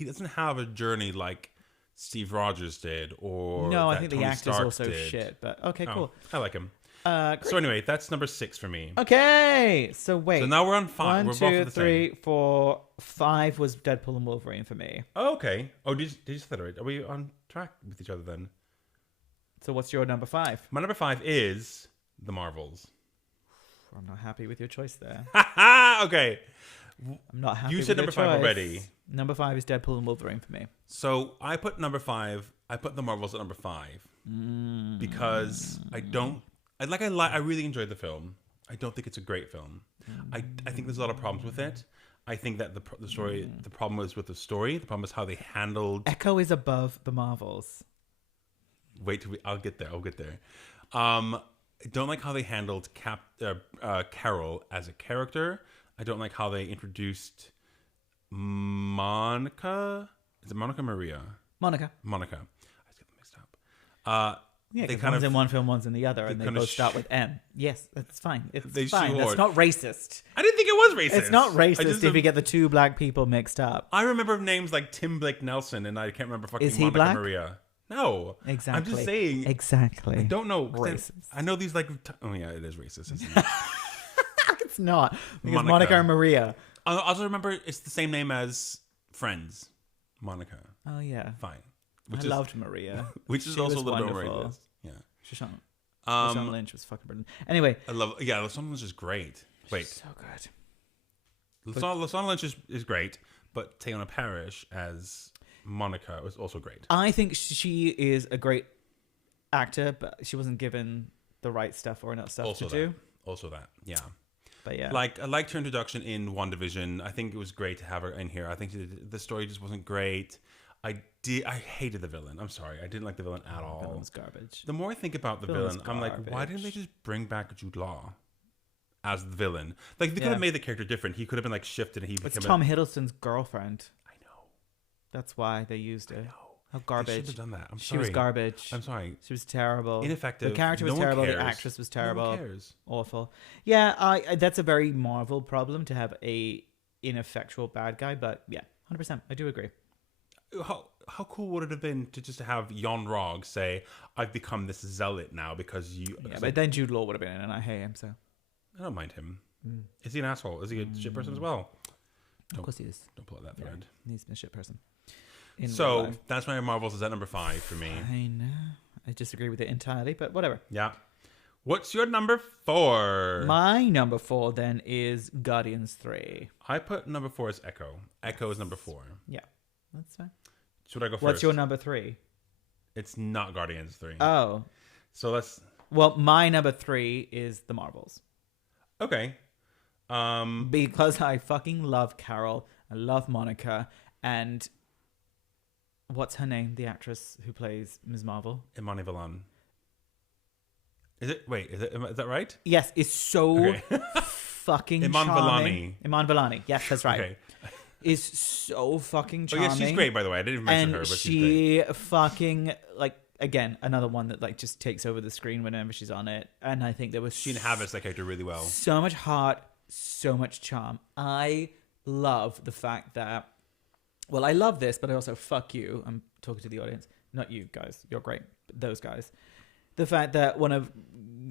doesn't have a journey like Steve Rogers did, or No, I that think Tony the actor's Stark also did. shit, but okay, Oh, cool. I like him. Great. So anyway, that's number 6 for me. Okay, so wait. So now we're on 5. 1, We're both 2, at the 3, same. 4, 5 was Deadpool and Wolverine for me. Oh, okay. Oh, did you say that right? Are we on track with each other then? So what's your number 5? My number 5 is The Marvels. I'm not happy with your choice there. Okay. I'm not happy. You with said your number 5 choice. already. Number 5 is Deadpool and Wolverine for me. So I put number 5. I put The Marvels at number 5 because I really enjoyed the film. I don't think it's a great film. I think there's a lot of problems with it. I think that the story, the problem was with the story. The problem is how they handled. Echo is above the Marvels. Wait till I'll get there. I don't like how they handled Carol as a character. I don't like how they introduced Monica. Is it Monica Maria? Monica. I just get them mixed up. Yeah, they because kind one's of in one film, one's in the other, and they kind of both start with M. Yes, that's fine. It's They fine. That's shoehorned. not racist. I didn't think it was racist. It's not I racist just- if you get the two black people mixed up. I remember names like Tim Blake Nelson, and I can't remember fucking Is he Monica black? Maria. No, Exactly. I'm just saying. Exactly. I don't know. Racist. I know these like. Oh yeah, it is racist. Isn't it? It's not. Because Monica. Monica and Maria. I also remember it's the same name as Friends, Monica. Oh, yeah. Fine. I loved Maria. Which is She also a was little bit wonderful. racist. Yeah. Shoshana Lynch was fucking brilliant. Anyway. I love. Yeah, Lashana Lynch is great. Wait, So good. Lashana Lynch is great, but Tayona Parrish as Monica was also great. I think she is a great actor, but she wasn't given the right stuff or enough stuff Also to do. Also that. Yeah. But yeah. Like I liked her introduction in WandaVision. I think it was great to have her in here. I think the story just wasn't great. I hated the villain. I'm sorry. I didn't like the villain at all. The villain was garbage. The more I think about the Villain's villain, I'm like, why garbage. didn't they just bring back Jude Law as the villain? Like they could Yeah. have made the character different. He could have been like shifted and he It's became Tom Hiddleston's girlfriend. I know. That's why they used it. No. How They garbage. should have done that. I'm She sorry. was garbage. I'm sorry. She was terrible. Ineffective. The character was No one terrible. The cares. actress was terrible. No one cares. Awful. Yeah, I that's a very Marvel problem to have a ineffectual bad guy. But yeah, 100%. I do agree. How cool would it have been to just have Jon Rog say, "I've become this zealot now because you." Yeah, but then Jude Law would have been in, and I hate him. So I don't mind him. Is he an asshole? Is he a shit person as well? of course he is. Don't pull out that Yeah, thread. he's a shit person. In real So life. that's why Marvels is at number 5 for me. I know. I disagree with it entirely, but whatever. Yeah. What's your number 4? My number 4 then is Guardians 3. I put number 4 as Echo. Echo is number 4. Yeah, that's fine. Should I go first? What's your number 3? It's not Guardians 3. Oh, So let's. well, my number 3 is the Marvels. Okay. Because I fucking love Carol. I love Monica. And what's her name? The actress who plays Ms. Marvel? Imani Valan. Is it? Wait, is that right? Yes, it's so Okay. fucking Iman charming. Iman Vellani. Yes, that's right. Okay. Is so fucking Oh charming. yeah, she's great by the way. I didn't even mention And her, but she's great. she fucking, like, again, another one that, like, just takes over the screen whenever she's on it. And I think there was She inhabits that character really well. so much heart, so much charm. I love the fact that, well, I love this, but I also fuck you. I'm talking to the audience, not you guys. You're great. Those guys. The fact that one of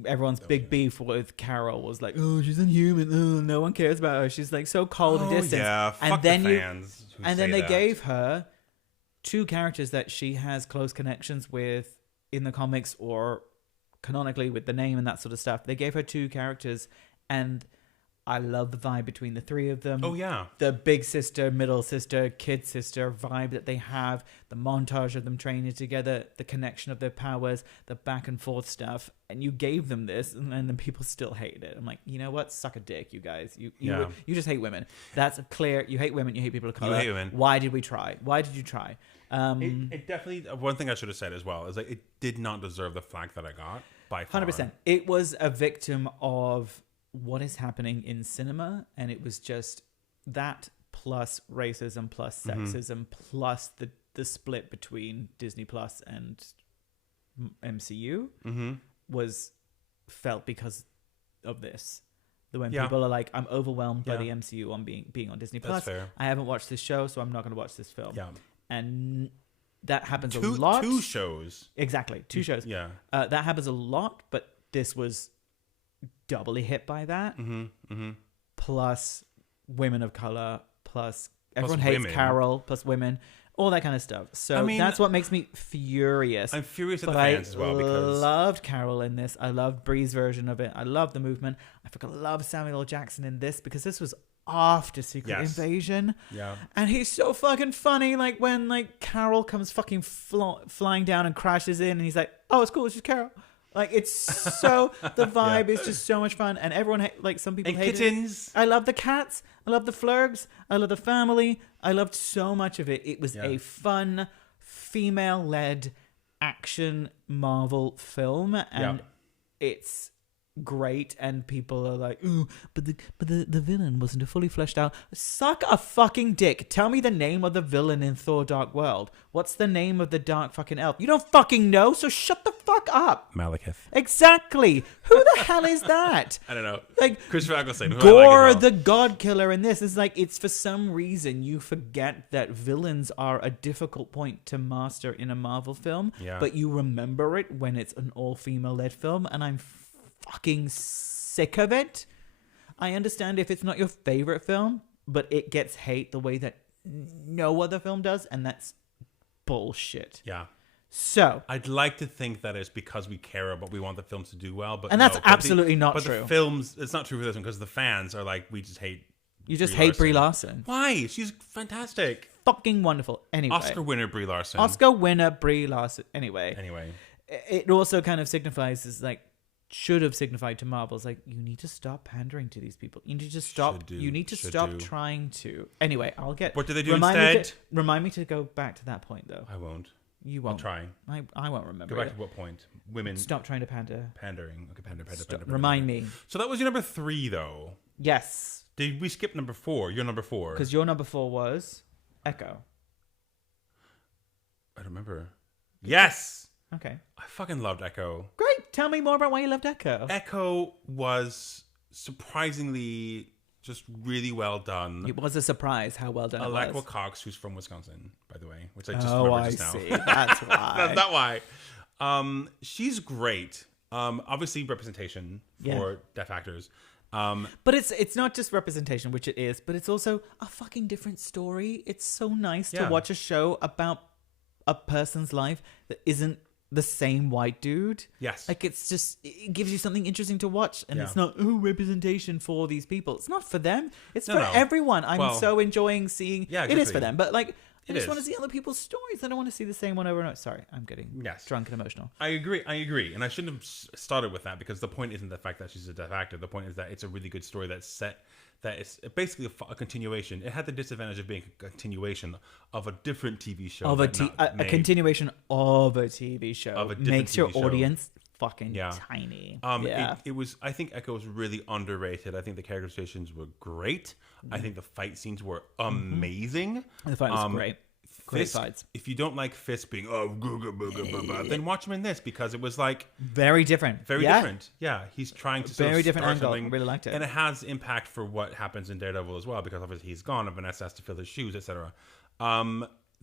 everyone's big beef with Carol was like, oh, she's inhuman. Oh, no one cares about her. She's like so cold and distant. Yeah, fuck and then the fans who and then say they that. gave her two characters that she has close connections with in the comics or canonically with the name and that sort of stuff. They gave her two characters, and I love the vibe between the three of them. Oh yeah. The big sister, middle sister, kid sister vibe that they have, the montage of them training together, the connection of their powers, the back and forth stuff. And you gave them this, and then people still hated it. I'm like, you know what? Suck a dick, you guys. You just hate women. That's clear. You hate women. You hate people of color. You hate women. Why did we try? Why did you try? It definitely. One thing I should have said as well is like it did not deserve the flack that I got by far. 100%. It was a victim of what is happening in cinema, and it was just that plus racism plus sexism plus the split between Disney Plus and MCU was felt because of this. When people are like, I'm overwhelmed by the MCU on being on Disney Plus. fair. I haven't watched this show, so I'm not going to watch this film. Yeah. And that happens a lot. Two shows. Exactly. Two shows. Yeah. That happens a lot, but this was doubly hit by that. Plus women of color, plus everyone hates women. Carol, plus women, all that kind of stuff. So I mean, that's what makes me furious. I'm furious at But the fans as well I because loved Carol in this. I loved Bree's version of it. I loved the movement. I fucking love Samuel L. Jackson in this because this was after Secret Invasion. Yeah. And he's so fucking funny. Like when like Carol comes fucking flying down and crashes in, and he's like, "Oh, it's cool. It's just Carol." Like, it's so, the vibe is just so much fun, and everyone, like, some people And hate kittens. it. I love the cats, I love the flurgs, I love the family, I loved so much of it. It was a fun, female-led action Marvel film, and it's great, and people are like, ooh, but the villain wasn't a fully fleshed out. Suck a fucking dick. Tell me the name of the villain in Thor Dark World. What's the name of the dark fucking elf? You don't fucking know, so shut the fuck up. Malekith. Exactly. Who the hell is that? I don't know. Like, Christopher Eccleston. Gore the God Killer in this is like, it's for some reason you forget that villains are a difficult point to master in a Marvel film, but you remember it when it's an all-female led film, and I'm fucking sick of it. I understand if it's not your favorite film, but it gets hate the way that no other film does, and that's bullshit. Yeah. So I'd like to think that it's because we care about, we want the films to do well, but that's absolutely not true. But the films, it's not true for this one because the fans are like, we just hate. You just hate Brie Larson. Why? She's fantastic. Fucking wonderful. Anyway, Oscar winner Brie Larson. Anyway, it also kind of signifies is like, should have signified to Marvel, is like, you need to stop pandering to these people. You need to just stop. You need to stop trying to. Anyway, I'll get. What do they do instead? Remind me to go back to that point, though. I won't. You won't. I'm trying. I won't remember. Go back to what point? Women. Stop trying to pander. Pandering. Okay, pander. Remind me. So that was your number 3, though. Yes. Did we skip number 4? Your number 4. Because your number 4 was Echo. I don't remember. Yes. Okay. I fucking loved Echo. Great. Tell me more about why you loved Echo. Echo was surprisingly just really well done. It was a surprise how well done it was. Alekwa Cox, who's from Wisconsin, by the way, which I just remembered just now. See. That's why. That's not why. She's great. Obviously, representation for deaf actors. But it's not just representation, which it is, but it's also a fucking different story. It's so nice to watch a show about a person's life that isn't the same white dude. Yes. Like, it's just, it gives you something interesting to watch, and it's not, representation for these people. It's not for them. It's for everyone. I'm so enjoying seeing, it is for them, but like, I just want to see other people's stories. I don't want to see the same one over and over. Sorry, I'm getting drunk and emotional. I agree. And I shouldn't have started with that, because the point isn't the fact that she's a deaf actor. The point is that it's a really good story that's set, that is basically a continuation. It had the disadvantage of being a continuation of a different TV show. A continuation of a TV show. Of a different makes your TV show. Audience fucking tiny. It was. I think Echo was really underrated. I think the characterizations were great. I think the fight scenes were amazing. The fight was great. Great fights. If you don't like Fisk being then watch him in this, because it was like very different. Very different. Yeah, he's trying to very different angle. I really liked it, and it has impact for what happens in Daredevil as well, because obviously he's gone and Vanessa has to fill his shoes, etc.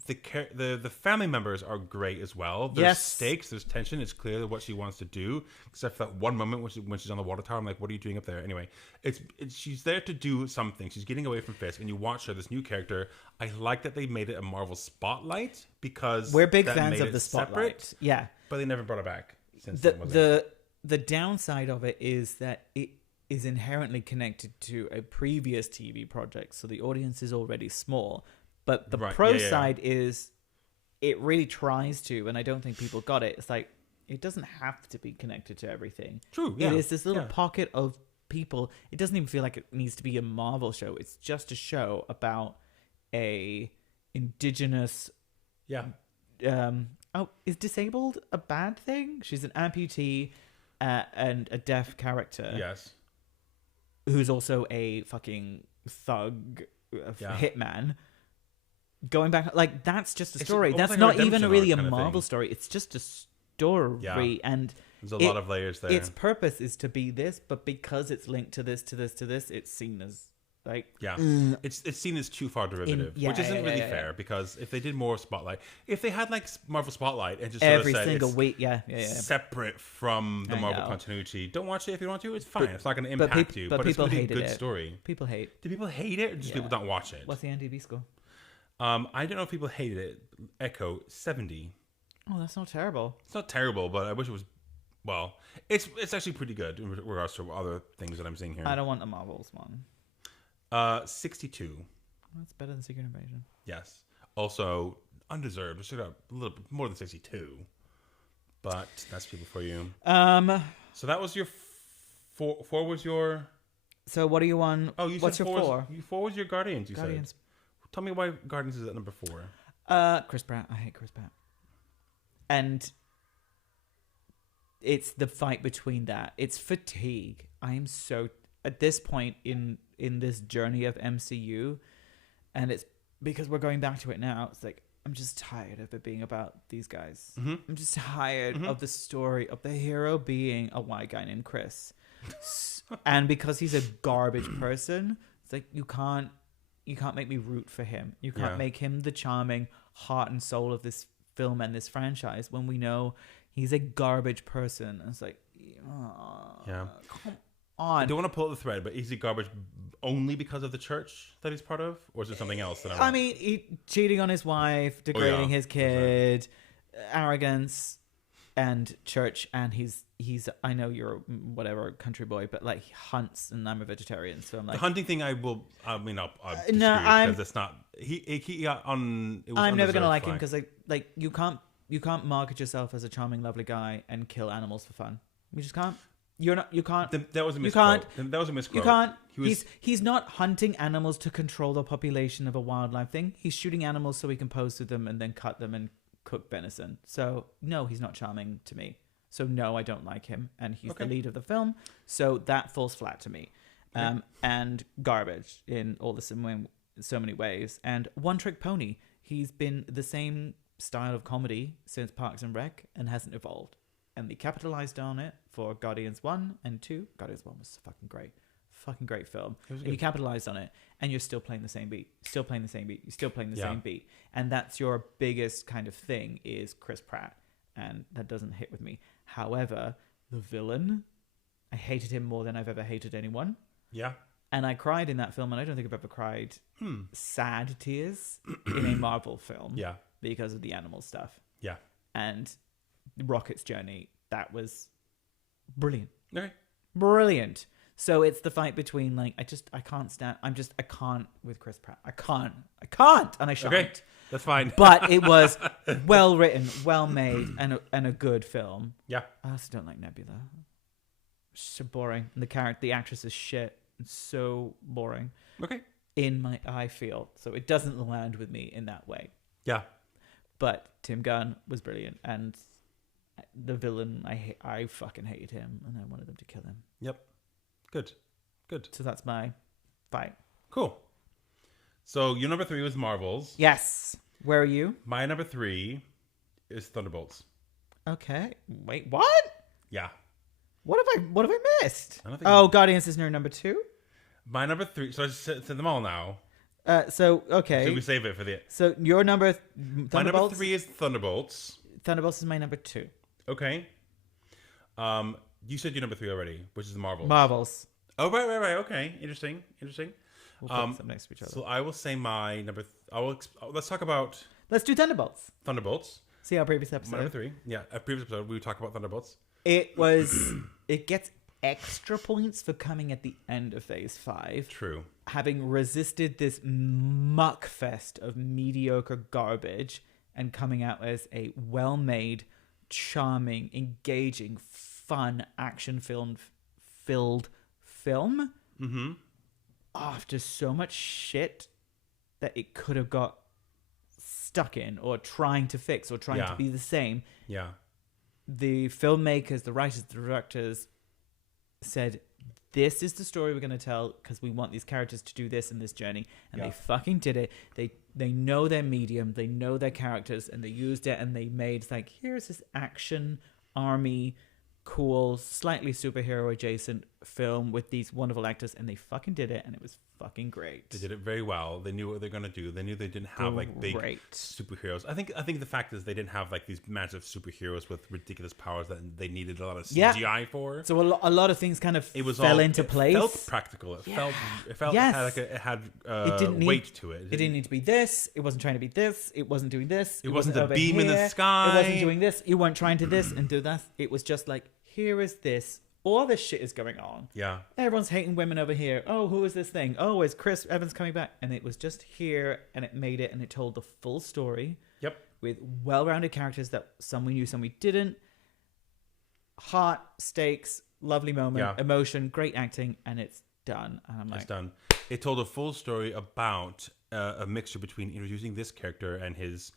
The family members are great as well. There's stakes, there's tension. It's clear what she wants to do, except for that one moment when she's on the water tower. I'm like, what are you doing up there? Anyway, it's she's there to do something. She's getting away from Fisk, and you watch her, this new character. I like that they made it a Marvel spotlight, because we're big fans of the spotlight. Separate, but they never brought it back since the downside of it is that it is inherently connected to a previous TV project, so the audience is already small. But the side is it really tries to, and I don't think people got it. It's like, it doesn't have to be connected to everything. True. It is this little pocket of people. It doesn't even feel like it needs to be a Marvel show. It's just a show about a indigenous... is disabled a bad thing? She's an amputee and a deaf character. Yes. Who's also a fucking thug, hitman. Going back, like, that's just a story. That's like not even really a Marvel story. It's just a story, and there's a lot of layers there. Its purpose is to be this, but because it's linked to this, it's seen as like it's seen as too far derivative, which isn't really fair. Because if they did more Spotlight, if they had like Marvel Spotlight and just every sort of said single week, separate from the Marvel continuity, don't watch it if you want to. It's fine. It's not going to impact you. But it's going to be a good story. People hate. Do people hate it, or just people don't watch it? What's the IMDb score? I don't know if people hated it. Echo 70. Oh, that's not terrible. It's not terrible, but I wish it was. Well, it's actually pretty good in regards to other things that I'm seeing here. I don't want a Marvel's one. 62. That's better than Secret Invasion. Yes. Also undeserved. We should have a little bit more than 62. But that's people for you. Um. So that was your four was your... So what are you on? Oh, you What's said your four? Four was your Guardians, you Guardians. said. Tell me why Guardians is at number 4. Chris Pratt. I hate Chris Pratt. And it's the fight between that. It's fatigue. I am so... At this point in this journey of MCU, and it's because we're going back to it now, it's like, I'm just tired of it being about these guys. Mm-hmm. I'm just tired of the story of the hero being a white guy named Chris. And because he's a garbage person, it's like you can't make me root for him. You can't make him the charming heart and soul of this film and this franchise when we know he's a garbage person. And it's like, come on. I don't want to pull up the thread, but is he garbage only because of the church that he's part of, or is there something else that I mean, cheating on his wife, degrading his kid, arrogance, and church, and he's I know you're whatever country boy, but like he hunts, and I'm a vegetarian, so I'm like the hunting thing. I'll disagree no, because it's not he on. It was I'm never gonna like him because like you can't market yourself as a charming, lovely guy and kill animals for fun. You just can't. You can't. That was a misquote. That was a misquote. You can't. He's not hunting animals to control the population of a wildlife thing. He's shooting animals so he can pose to them and then cut them and cook venison. So no, he's not charming to me. So no, I don't like him, and he's the lead of the film. So that falls flat to me, and garbage in all the so many ways. And one trick pony. He's been the same style of comedy since Parks and Rec and hasn't evolved. And they capitalized on it for Guardians 1 and 2. Guardians 1 was fucking great film. And you capitalized on it, and you're still playing the same beat. You're still playing the same beat. And that's your biggest kind of thing is Chris Pratt. And that doesn't hit with me. However, the villain, I hated him more than I've ever hated anyone. Yeah. And I cried in that film, and I don't think I've ever cried sad tears in a Marvel film. Yeah. Because of the animal stuff. Yeah. And Rocket's journey, that was brilliant. Okay. Brilliant. So it's the fight between like I can't with Chris Pratt. I can't and I shan't. Okay. That's fine. But it was well written, well made, and a good film. Yeah. I also don't like Nebula. So boring. And the actress is shit. It's so boring. Okay. I feel. So it doesn't land with me in that way. Yeah. But Tim Gunn was brilliant, and the villain, I fucking hated him, and I wanted them to kill him. Yep. Good. So that's my fight. Cool. So your number 3 was Marvels. Yes. Where are you? My number 3 is Thunderbolts. Okay. Wait, what? Yeah. What have I missed? I don't think Guardians is your number 2? My number 3. So I just said them all now. Okay. So we save it for the... So your number... Thunderbolts? My number 3 is Thunderbolts. Thunderbolts is my number 2. Okay. You said your number 3 already, which is Marvels. Oh, right. Okay. Interesting. We'll put them next to each other. So I will say my number... let's talk about... Let's do Thunderbolts. See our previous episode. My number 3. Yeah, a previous episode, we would talk about Thunderbolts. It gets extra points for coming at the end of Phase 5. True. Having resisted this muck fest of mediocre garbage and coming out as a well-made, charming, engaging, fun, action-filled film. Mm-hmm. After so much shit that it could have got stuck in or trying to fix or trying to be the same. Yeah. The filmmakers, the writers, the directors said, this is the story we're going to tell because we want these characters to do this in this journey. And they fucking did it. They know their medium. They know their characters, and they used it, and they made like, here's this action army, cool, slightly superhero adjacent film with these wonderful actors, and they fucking did it, and it was fucking great. They did it very well. They knew what they're gonna do. They knew they didn't have like big superheroes. I think the fact is they didn't have like these massive superheroes with ridiculous powers that they needed a lot of CGI for. So a lot of things kind of fell into place. It felt practical. It felt it had weight to it. It didn't need to be this. It wasn't trying to be this. It wasn't doing this. It wasn't a beam in the sky. It wasn't doing this. You weren't trying to this and do that. It was just like, here is this. All this shit is going on. Yeah. Everyone's hating women over here. Oh, who is this thing? Oh, is Chris Evans coming back? And it was just here, and it made it, and it told the full story. Yep. With well-rounded characters that some we knew, some we didn't. heart, stakes, lovely moment, Yeah. emotion, great acting, and it's done. And I'm like, It's done. It told a full story about a mixture between introducing this character and his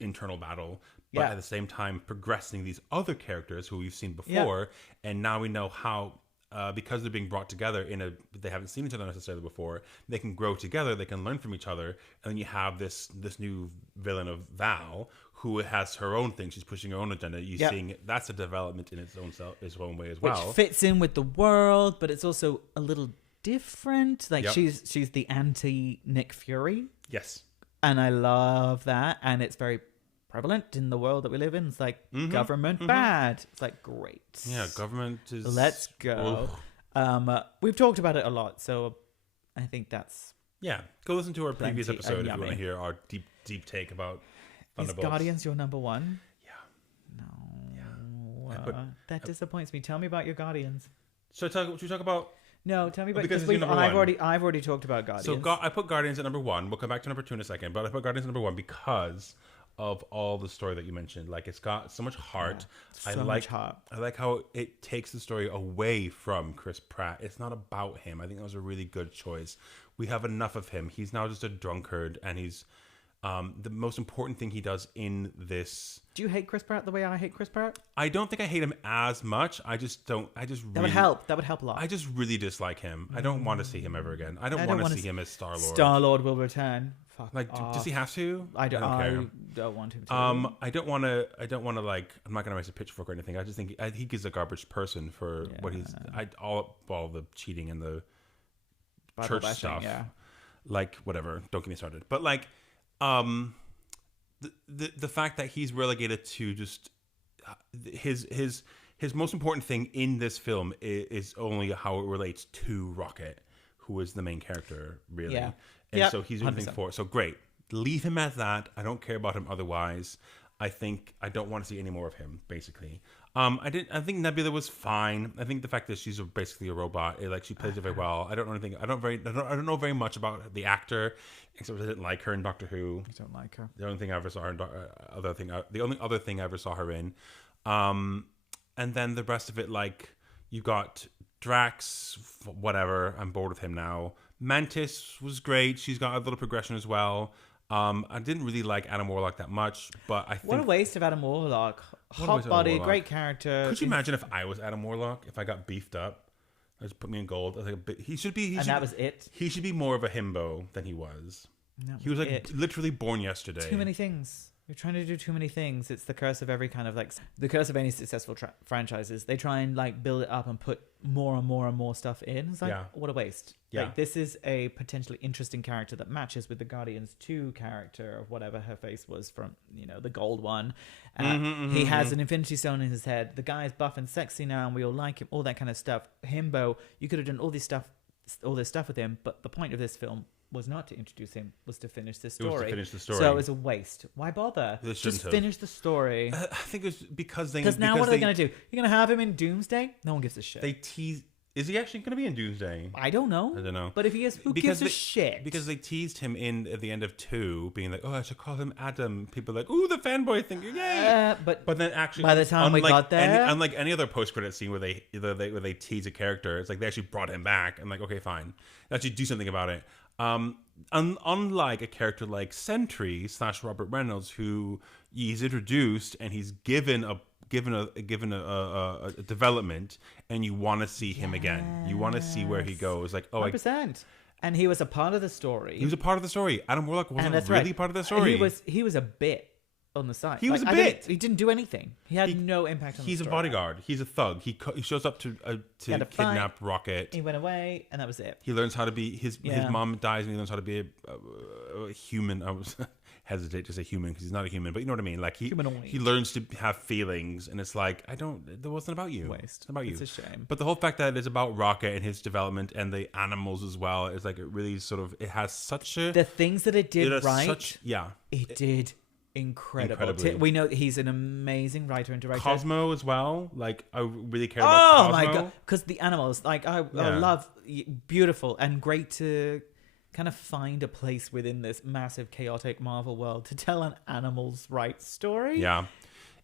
internal battle, but at the same time progressing these other characters who we've seen before, and now we know how. Because they're being brought together they haven't seen each other necessarily before, they can grow together, they can learn from each other, and then you have this new villain of Val who has her own thing. She's pushing her own agenda. You're seeing that's a development in its own way as well, which fits in with the world, but it's also a little different. Like she's the anti Nick Fury. Yes, and I love that, and it's very prevalent in the world that we live in. It's like government bad. It's like great. Yeah, government is. Let's go. We've talked about it a lot, so I think that's Go listen to our previous episode if you want to hear our deep take about Thunderbolts. Is Guardians your number one? Yeah. No. Yeah. That disappoints me. Tell me about your Guardians. Should we talk about? No, tell me about because I've already talked about Guardians. So I put Guardians at number 1. We'll come back to number 2 in a second, but I put Guardians at number 1 because of all the story that you mentioned. Like, it's got so much heart. Much heart. I like how it takes the story away from Chris Pratt. It's not about him. I think that was a really good choice. We have enough of him. He's now just a drunkard, and he's the most important thing he does in this. Do you hate Chris Pratt the way I hate Chris Pratt? I don't think I hate him as much. I just don't. That would help. That would help a lot. I just really dislike him. I don't want to see him ever again. I don't want to see him as Star-Lord. Star-Lord will return. Fuck like, off. does he have to? I don't care. I don't want him to. I don't want to like. I'm not gonna raise a pitchfork or anything. I just think he's a garbage person for what he's. All the cheating and the Bible church bashing, stuff. Yeah. Like, whatever. Don't get me started. But like, the fact that he's relegated to just his most important thing in this film is only how it relates to Rocket, who is the main character, really. Yeah. And so he's doing things for it. So great. Leave him as that. I don't care about him otherwise. I don't want to see any more of him, basically. I think Nebula was fine. I think the fact that she's basically a robot, she plays it very well. I don't know anything. I don't know very much about the actor, except I didn't like her in Doctor Who. I don't like her. The only thing I ever saw her the only other thing I ever saw her in. And then the rest of it, like, you got Drax, whatever. I'm bored with him now. Mantis was great. She's got a little progression as well. I didn't really like Adam Warlock that much, but I think... What a waste of Adam Warlock. Hot body, great character. Could you imagine if I was Adam Warlock? If I got beefed up? Just put me in gold. I was like, he should be... that was it? He should be more of a himbo than he was. He was like literally born yesterday. Too many things. You're trying to do too many things. It's the curse of every kind of the curse of any successful franchises. They try and build it up and put more and more and more stuff in. It's like, what a waste. Yeah. This is a potentially interesting character that matches with the Guardians 2 character of whatever her face was from, the gold one. He has an Infinity Stone in his head. The guy is buff and sexy now, and we all like him. All that kind of stuff. Himbo, you could have done all this stuff with him, but the point of this film was not to introduce him, was to finish the story. It was to finish the story. So it was a waste. Why bother? Just finish the story. I think it was because they... Because now what are they going to do? You're going to have him in Doomsday? No one gives a shit. They tease... Is he actually going to be in Doomsday? I don't know. But if he is, who gives a shit? Because they teased him at the end of 2, being like, oh, I should call him Adam. People are like, ooh, the fanboy thing, yay! But then actually... By the time we got there... Unlike any other post-credit scene where they tease a character, it's like they actually brought him back. I'm like, okay, fine. They actually do something about it. Unlike a character like Sentry / Robert Reynolds, who he's introduced and he's given a development, and you want to see him again. You want to see where he goes. Like, 100%. And he was a part of the story. He was a part of the story. Adam Warlock wasn't really part of the story. He was a bit on the side. He was a bit. He didn't do anything. He had no impact on the story. He's a bodyguard. He's a thug. He shows up to kidnap Rocket. He went away, and that was it. He learns how to be... His mom dies, and he learns how to be a human. I was hesitate to say human because he's not a human, but you know what I mean. Like, he learns to have feelings, and it's like, it wasn't about you. Waste. It's about you. It's a shame. But the whole fact that it's about Rocket and his development and the animals as well is like, it really sort of... It has such a... The things that it did right... It did... Incredibly. We know he's an amazing writer and director. Cosmo as well. Like, I really care about Cosmo. Oh my god! Because the animals, I love, beautiful and great to kind of find a place within this massive chaotic Marvel world to tell an animals' rights story. Yeah,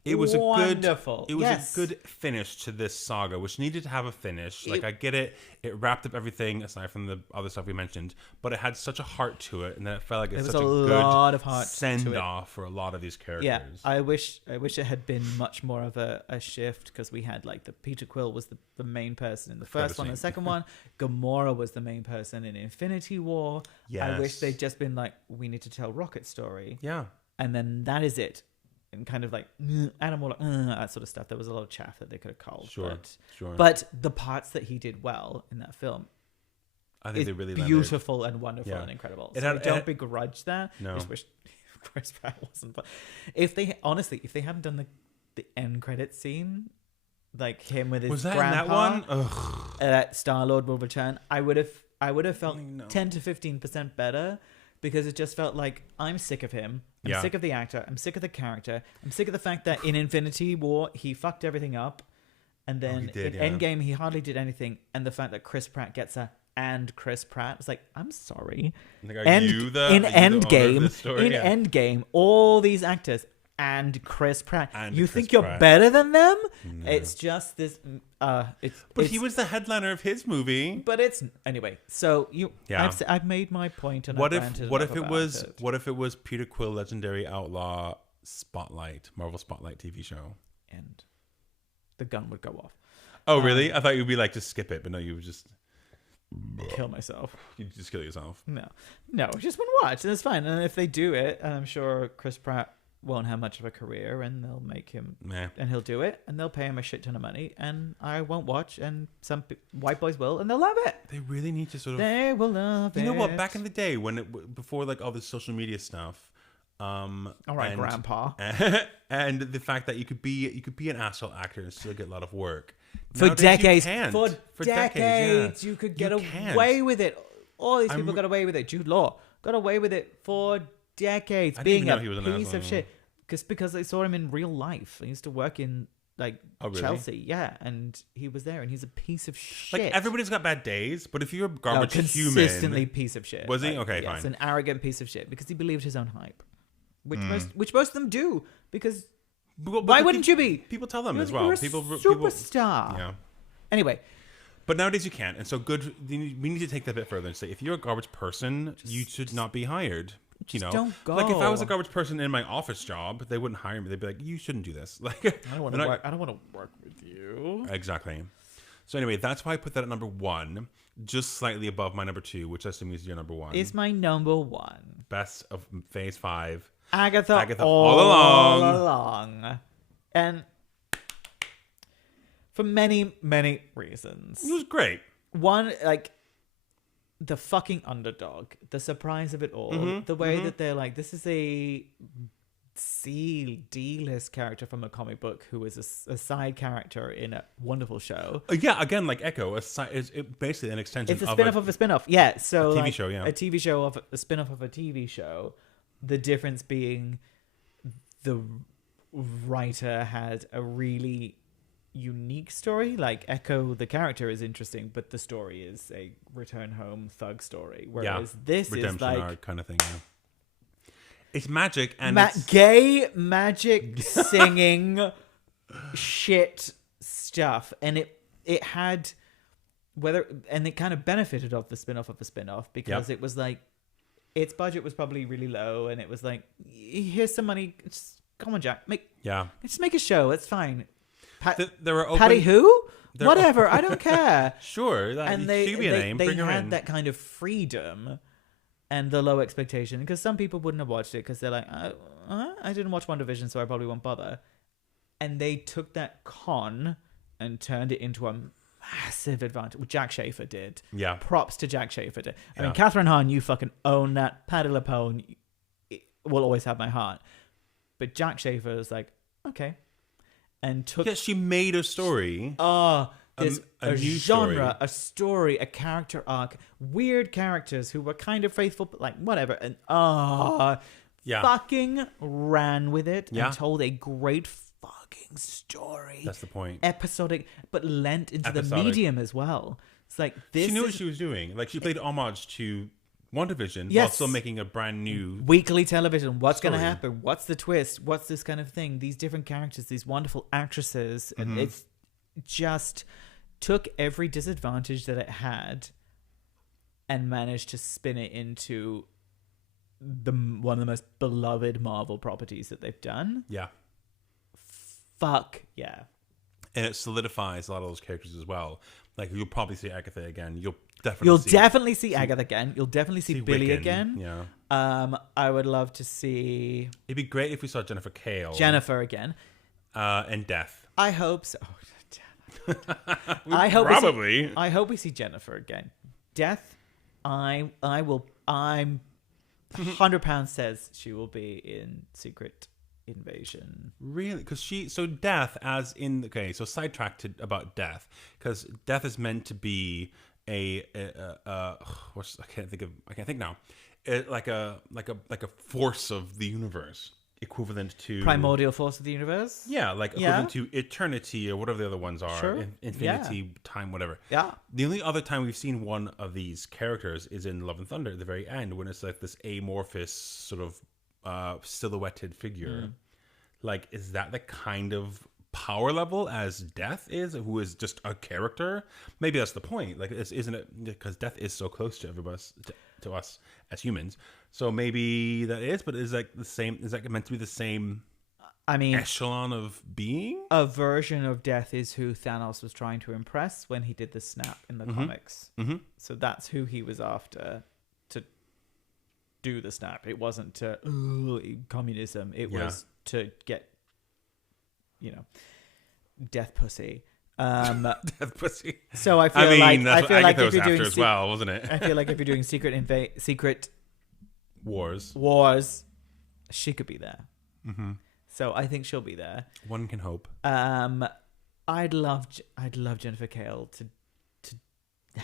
It was wonderful. a good finish to this saga, which needed to have a finish. Like, I get it. It wrapped up everything aside from the other stuff we mentioned, but it had such a heart to it, and then it felt like it's such a lot good of heart send off for a lot of these characters. Yeah, I wish it had been much more of a shift, because we had like Peter Quill was the main person in the first one, and the second one, Gamora was the main person in Infinity War. Yes. I wish they'd just been like, we need to tell Rocket's story. Yeah. And then that is it. And kind of like animal, that sort of stuff. There was a lot of chaff that they could have culled. Sure. But the parts that he did well in that film, I think they really beautiful and wonderful and incredible. So I don't begrudge that. No. I just wish Chris Pratt wasn't. But if they hadn't done the end credit scene, like him with his grandpa, in that one? Star-Lord will return, I would have felt 10 to 15% better. Because it just felt like, I'm sick of him. I'm sick of the actor. I'm sick of the character. I'm sick of the fact that in Infinity War, he fucked everything up. And then in Endgame, he hardly did anything. And the fact that Chris Pratt gets Chris Pratt. It's like, I'm sorry. Like, in Endgame, all these actors and Chris Pratt. You think you're better than them? No. It's just this. He was the headliner of his movie. But it's anyway. So I've made my point, and what if it was Peter Quill, Legendary Outlaw Marvel Spotlight TV show, and the gun would go off. Oh really? I thought you'd be like, just skip it, but no, you would just kill myself. You'd just kill yourself. No, just one watch, and it's fine. And if they do it, I'm sure Chris Pratt won't have much of a career, and they'll make him and he'll do it, and they'll pay him a shit ton of money, and I won't watch, and some white boys will, and they'll love it. They really need to they will love it. You know what, back in the day when before like all this social media stuff, grandpa, and the fact that you could be an asshole actor and still get a lot of work for decades. For decades, you could get away with it. All these people got away with it. Jude Law got away with it for decades, being a piece of shit. Because they saw him in real life. He used to work in Chelsea, and he was there, and he's a piece of shit. Like, everybody's got bad days, but if you're a garbage human, consistently piece of shit. Was he? Okay, fine. An arrogant piece of shit because he believed his own hype, which most of them do. Because why wouldn't you be? People tell them as well. You're a superstar. Yeah. Anyway. But nowadays you can't, and so we need to take that a bit further and say, if you're a garbage person, you should not be hired. Don't go. Like, if I was a garbage person in my office job, they wouldn't hire me. They'd be like, you shouldn't do this. Like, I don't want to work with you. Exactly. So anyway, that's why I put that at number 1, just slightly above my number 2, which I assume is your number 1. It's my number 1. Best of Phase 5. Agatha all along. And for many, many reasons. It was great. One, like, the fucking underdog, the surprise of it all, the way that they're like, this is a D-list character from a comic book who is a side character in a wonderful show. Again, like Echo, is basically an extension. It's a spin-off of a spin-off. Yeah, so a TV show, yeah. A TV show of a spin-off of a TV show. The difference being the writer had a really unique story. Like, Echo, the character, is interesting, but the story is a return home thug story, whereas this redemption is like arc kind of thing. It's magic and gay magic singing shit stuff, and it had it kind of benefited off the spin-off of a spin-off, because it was like, its budget was probably really low, and it was like, here's some money, just, come on, Jack, just make a show, it's fine. There were Patty who? Whatever, I don't care. Sure, and she could be a name. They Bring her had in. that kind of freedom and the low expectation, because some people wouldn't have watched it because they're like, I didn't watch WandaVision, so I probably won't bother. And they took that con and turned it into a massive advantage. Jack Schaefer did. Yeah. Props to Jack Schaefer. I mean, Catherine Hahn, you fucking own that. Patti LuPone will always have my heart. But Jack Schaefer was like, okay. And took... Yeah, she made a story. There's a new genre, a story, a character arc, weird characters who were kind of faithful, but like, whatever. And fucking ran with it and told a great fucking story. That's the point. Episodic, but lent into the medium as well. It's like, this she knew what she was doing. Like, she played homage to WandaVision, Yes. while still making a brand new weekly television. What's going to story. happen? What's the twist? What's this kind of thing? These different characters, these wonderful actresses, and it's just took every disadvantage that it had and managed to spin it into one of the most beloved Marvel properties that they've done. Yeah. Fuck yeah. And it solidifies a lot of those characters as well. Like, you'll probably see Agatha again. You'll definitely see Agatha again. You'll definitely see Billy Wiccan. again. Yeah. I would love to see It'd be great if we saw Jennifer Kale. Jennifer again. And Death. I hope so. Oh, damn it. Probably. I hope we see Jennifer again. Death, I'm £100 says she will be in Secret Invasion. Really? Because Death, as in, okay, so sidetracked about Death, because Death is meant to be I can't think now. Like a force of the universe, equivalent to Primordial force of the universe? Yeah, like equivalent to eternity or whatever the other ones are. Sure. Infinity, time, whatever. Yeah. The only other time we've seen one of these characters is in Love and Thunder at the very end, when it's like this amorphous sort of silhouetted figure. Like, is that the kind of power level as Death is, who is just a character? Maybe that's the point. Like, isn't it? Because Death is so close to everybody, to us as humans. So maybe that is, but is like the same? Is that meant to be the same? I mean, echelon of being. A version of Death is who Thanos was trying to impress when he did the snap in the comics. So that's who he was after to do the snap. It wasn't to communism. It was to get, death pussy. Death pussy. So I feel like if you're doing as well, wasn't it? I feel like if you're doing secret wars, she could be there. So I think she'll be there. One can hope. I'd love Jennifer Kale to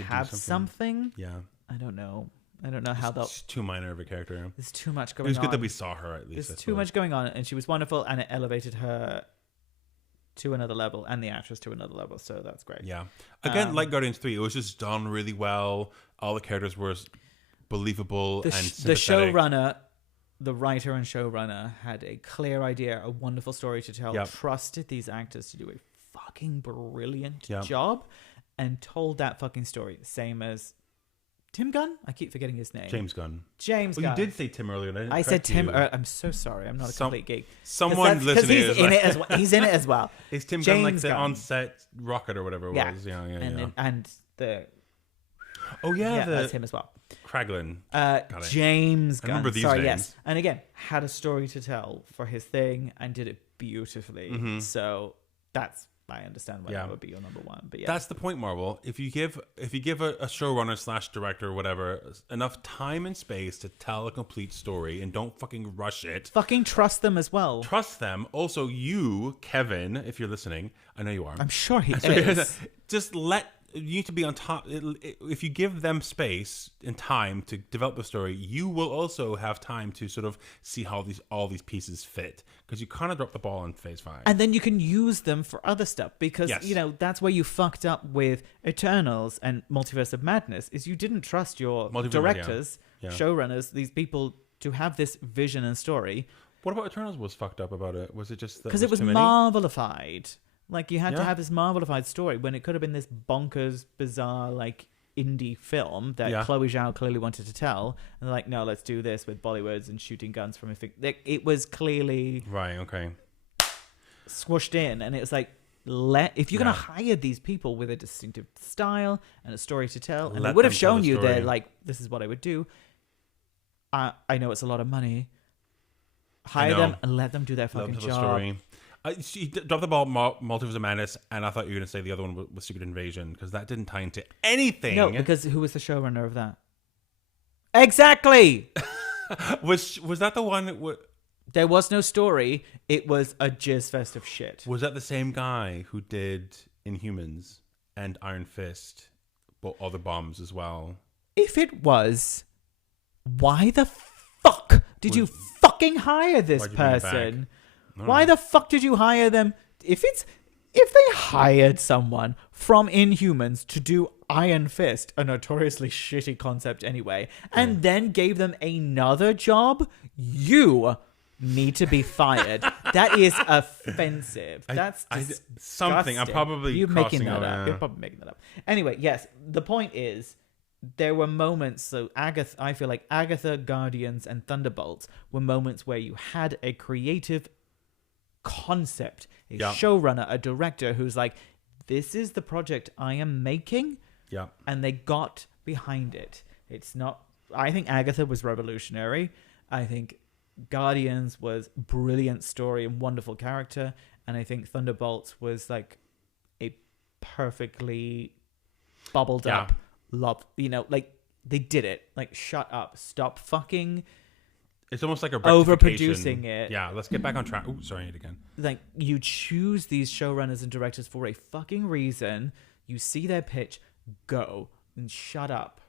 have something. Yeah. I don't know how they'll. She's too minor of a character. There's too much going on. It was good that we saw her at least. There's too much going on, and she was wonderful, and it elevated her to another level, and the actress to another level. So that's great. Yeah. Again, like Guardians 3, it was just done really well. All the characters were believable and sympathetic. The showrunner, the writer and showrunner, had a clear idea, a wonderful story to tell, trusted these actors to do a fucking brilliant job, and told that fucking story. Same as Tim Gunn? I keep forgetting his name. James Gunn. Gunn. You did say Tim earlier. And I said Tim. I'm so sorry. I'm not a complete geek. Someone listening he's in it as well. He's in it as well. Is Tim Gunn like the on-set rocket or whatever it was? Yeah. And the... that's him as well. Kraglin. James Gunn. I remember these names. Yes. And again, had a story to tell for his thing and did it beautifully. So that's... I understand why that would be your number one, but that's the point, Marvel. If you give a showrunner / director or whatever enough time and space to tell a complete story and don't fucking rush it, fucking trust them as well. Trust them. Also, you, Kevin, if you're listening, I know you are. I'm sure he is. Just you need to be on top. If you give them space and time to develop the story, you will also have time to sort of see how all these pieces fit, because you kind of dropped the ball in Phase 5. And then you can use them for other stuff, because that's where you fucked up with Eternals and Multiverse of Madness, is you didn't trust your directors, showrunners, these people to have this vision and story. What about Eternals was fucked up about it? Was it just because it was Marvelified? Like, you had to have this Marvelified story when it could have been this bonkers, bizarre, like, indie film that Chloe Zhao clearly wanted to tell. And they're like, no, let's do this with Bollywoods and shooting guns from a thing. It was clearly... Right, okay. ...squished in. And it was like, if you're going to hire these people with a distinctive style and a story to tell, and they would have shown you that, like, this is what I would do. I know it's a lot of money. Hire them and let them do their fucking job. She dropped the ball, Multiverse of Madness, and I thought you were going to say the other one was Secret Invasion, because that didn't tie into anything. No, because who was the showrunner of that? Exactly! Was that the one... There was no story. It was a jizz fest of shit. Was that the same guy who did Inhumans and Iron Fist, but other bombs as well? If it was, why the fuck did you fucking hire this person? Why the fuck did you hire them? If it's if they hired someone from Inhumans to do Iron Fist, a notoriously shitty concept anyway, and then gave them another job, you need to be fired. That is offensive. That's something. I'm probably You're making that crossing up. out, yeah. You're probably making that up. Anyway, yes. The point is, there were moments. So I feel like Agatha, Guardians, and Thunderbolts were moments where you had a creative concept, a showrunner, a director who's like, "This is the project I am making." Yeah. And they got behind it. It's not. I think Agatha was revolutionary. I think Guardians was brilliant story and wonderful character, and I think Thunderbolts was like a perfectly bubbled up love. Like they did it. Like, shut up, stop fucking. It's almost like a overproducing it. Yeah, let's get back on track. Oh, sorry, it again. Like, you choose these showrunners and directors for a fucking reason. You see their pitch, go and shut up.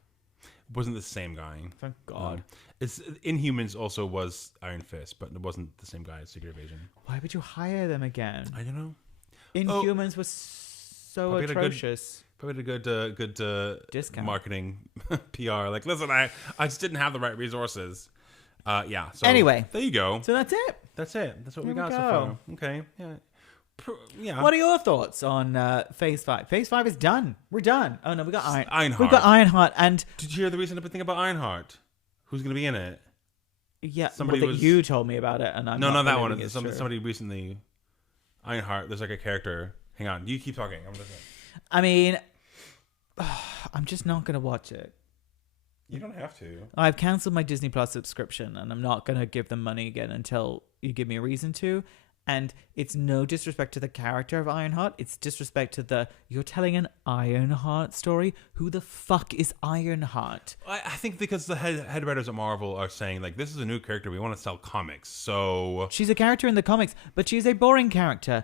Wasn't the same guy. Thank God. It's Inhumans also was Iron Fist, but it wasn't the same guy as Secret Invasion. Why would you hire them again? I don't know. Inhumans was so Probably atrocious. Probably a good Discount. Marketing PR. Like, listen, I just didn't have the right resources. Yeah. So Anyway. there you go. So that's it. That's it. That's what There we we got so go. far. Okay. Yeah. Yeah. What are your thoughts on Phase 5? Phase 5 is done. We're done. Oh, no, we got Ironheart. We've got Ironheart. And Did you hear the recent thing about Ironheart? Who's going to be in it? yeah, Somebody well, was- you told me about it. And I'm No, not that one. believing it's true. Somebody recently. Ironheart. There's like a character. Hang on. You keep talking. I'm listening. I mean, I'm just not going to watch it. You don't have to. I've cancelled my Disney Plus subscription, and I'm not going to give them money again until you give me a reason to. And it's no disrespect to the character of Ironheart. It's disrespect to you're telling an Ironheart story. Who the fuck is Ironheart? I think because the head writers at Marvel are saying, like, this is a new character. We want to sell comics. So She's a character in the comics, but she's a boring character.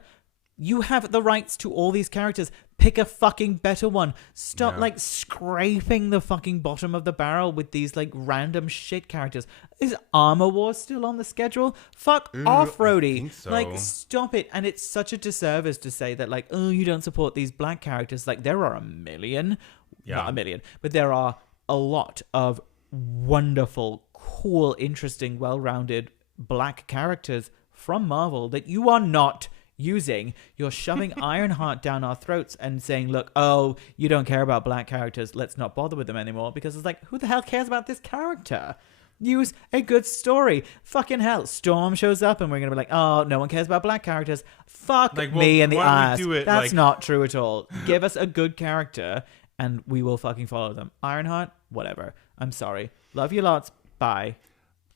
You have the rights to all these characters. Pick a fucking better one. Stop, like, scraping the fucking bottom of the barrel with these, like, random shit characters. Is Armor Wars still on the schedule? Fuck off, Rhodey. I think so. Like, stop it. And it's such a disservice to say that, like, oh, you don't support these black characters. Like, there are a million. Yeah. Not a million. But there are a lot of wonderful, cool, interesting, well-rounded black characters from Marvel that you are not using. You're shoving Ironheart down our throats and saying, look, oh, you don't care about black characters, let's not bother with them anymore, because it's like, who the hell cares about this character? Use a good story. Fucking hell, Storm shows up and we're gonna be like, oh, no one cares about black characters. Fuck Like, me in the why don't we ass. do it, That's like- not true at all. Give us a good character and we will fucking follow them. Ironheart, whatever. I'm sorry. Love you lots. Bye.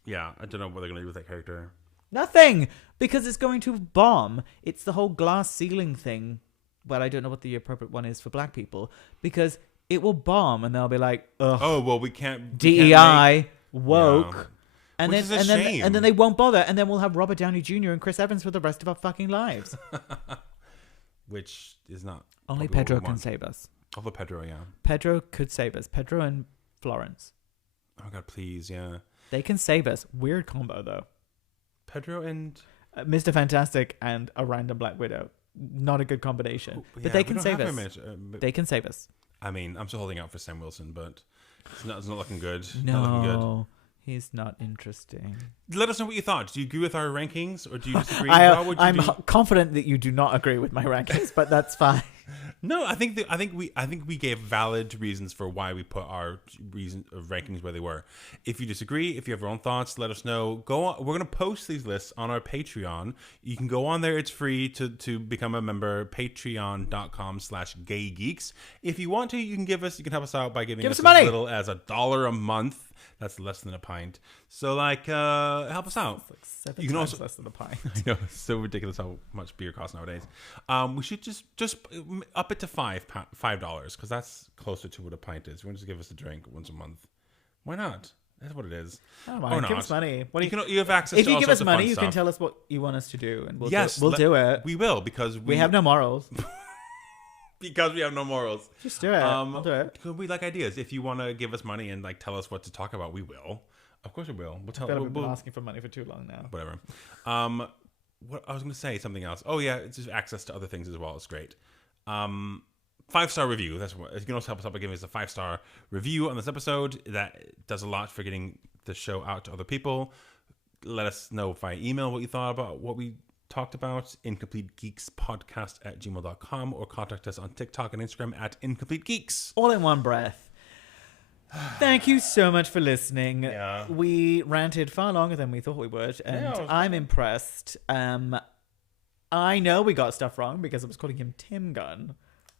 yeah, I don't know what they're going to do with that character. Nothing, because it's going to bomb. It's the whole glass ceiling thing. Well, I don't know what the appropriate one is for black people, because it will bomb and they'll be like, ugh, Oh, well, we can't. DEI, woke. Yeah. And Which then, is a and then, shame. and then they won't bother, and then we'll have Robert Downey Jr. and Chris Evans for the rest of our fucking lives. Which is not. Only probably what Pedro we can want. save us. Although Pedro, yeah. Pedro could save us. Pedro and Florence. Oh, God, please, yeah. They can save us. Weird combo, though. Pedro and. Mr. Fantastic and a random Black Widow. Not a good combination. Yeah, but they we can don't save have us. very much, but- They can save us. I mean, I'm still holding out for Sam Wilson, but it's not looking good. Not looking good. No, he's not interesting. Let us know what you thought. Do you agree with our rankings or do you disagree? What would you I'm do? confident that you do not agree with my rankings, but that's fine. No, I think we gave valid reasons for why we put our rankings where they were. If you disagree, if you have your own thoughts, let us know. Go on. We're gonna post these lists on our Patreon. You can go on there. It's free to become a member. Patreon.com/gaygeeks. If you want to, you can You can help us out by giving us us money. as little as $1 a month. That's less than a pint. So help us out. Like 7 You can times also- less than a pint. I know, it's so ridiculous how much beer costs nowadays. We should just up it to $5 because that's closer to what a pint is. You want to just give us a drink once a month? Why not? That's what it is. Oh Or my, not. give us money. What do You have access. if to you all give sorts us of fun money, you can stuff. tell us what you want us to do, and we'll Yes, we'll do it. We will because We have no morals. because we have no morals. Just do it. We'll do it. Because we like ideas. If you want to give us money and tell us what to talk about, we will. Of course, we will. We'll tell. We've been We'll, asking for money for too long now. whatever. what I was going to say something else. Oh yeah, it's just access to other things as well. It's great. 5-star review. That's what you can also help us out by giving us a 5-star review on this episode. That does a lot for getting the show out to other people. Let us know via email what you thought about what we talked about. incompletegeekspodcast@gmail.com, or contact us on TikTok and Instagram @incompletegeeks. All in one breath. Thank you so much for listening. Yeah. We ranted far longer than we thought we would, and I'm impressed. I know we got stuff wrong because I was calling him Tim Gunn.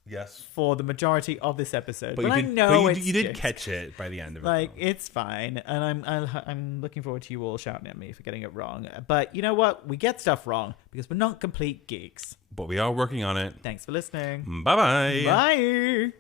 Yes. For the majority of this episode, but you I did, know but you did catch it by the end of it. Like, it's fine, and I'm looking forward to you all shouting at me for getting it wrong. But you know what? We get stuff wrong because we're not complete geeks. But we are working on it. Thanks for listening. Bye-bye. Bye.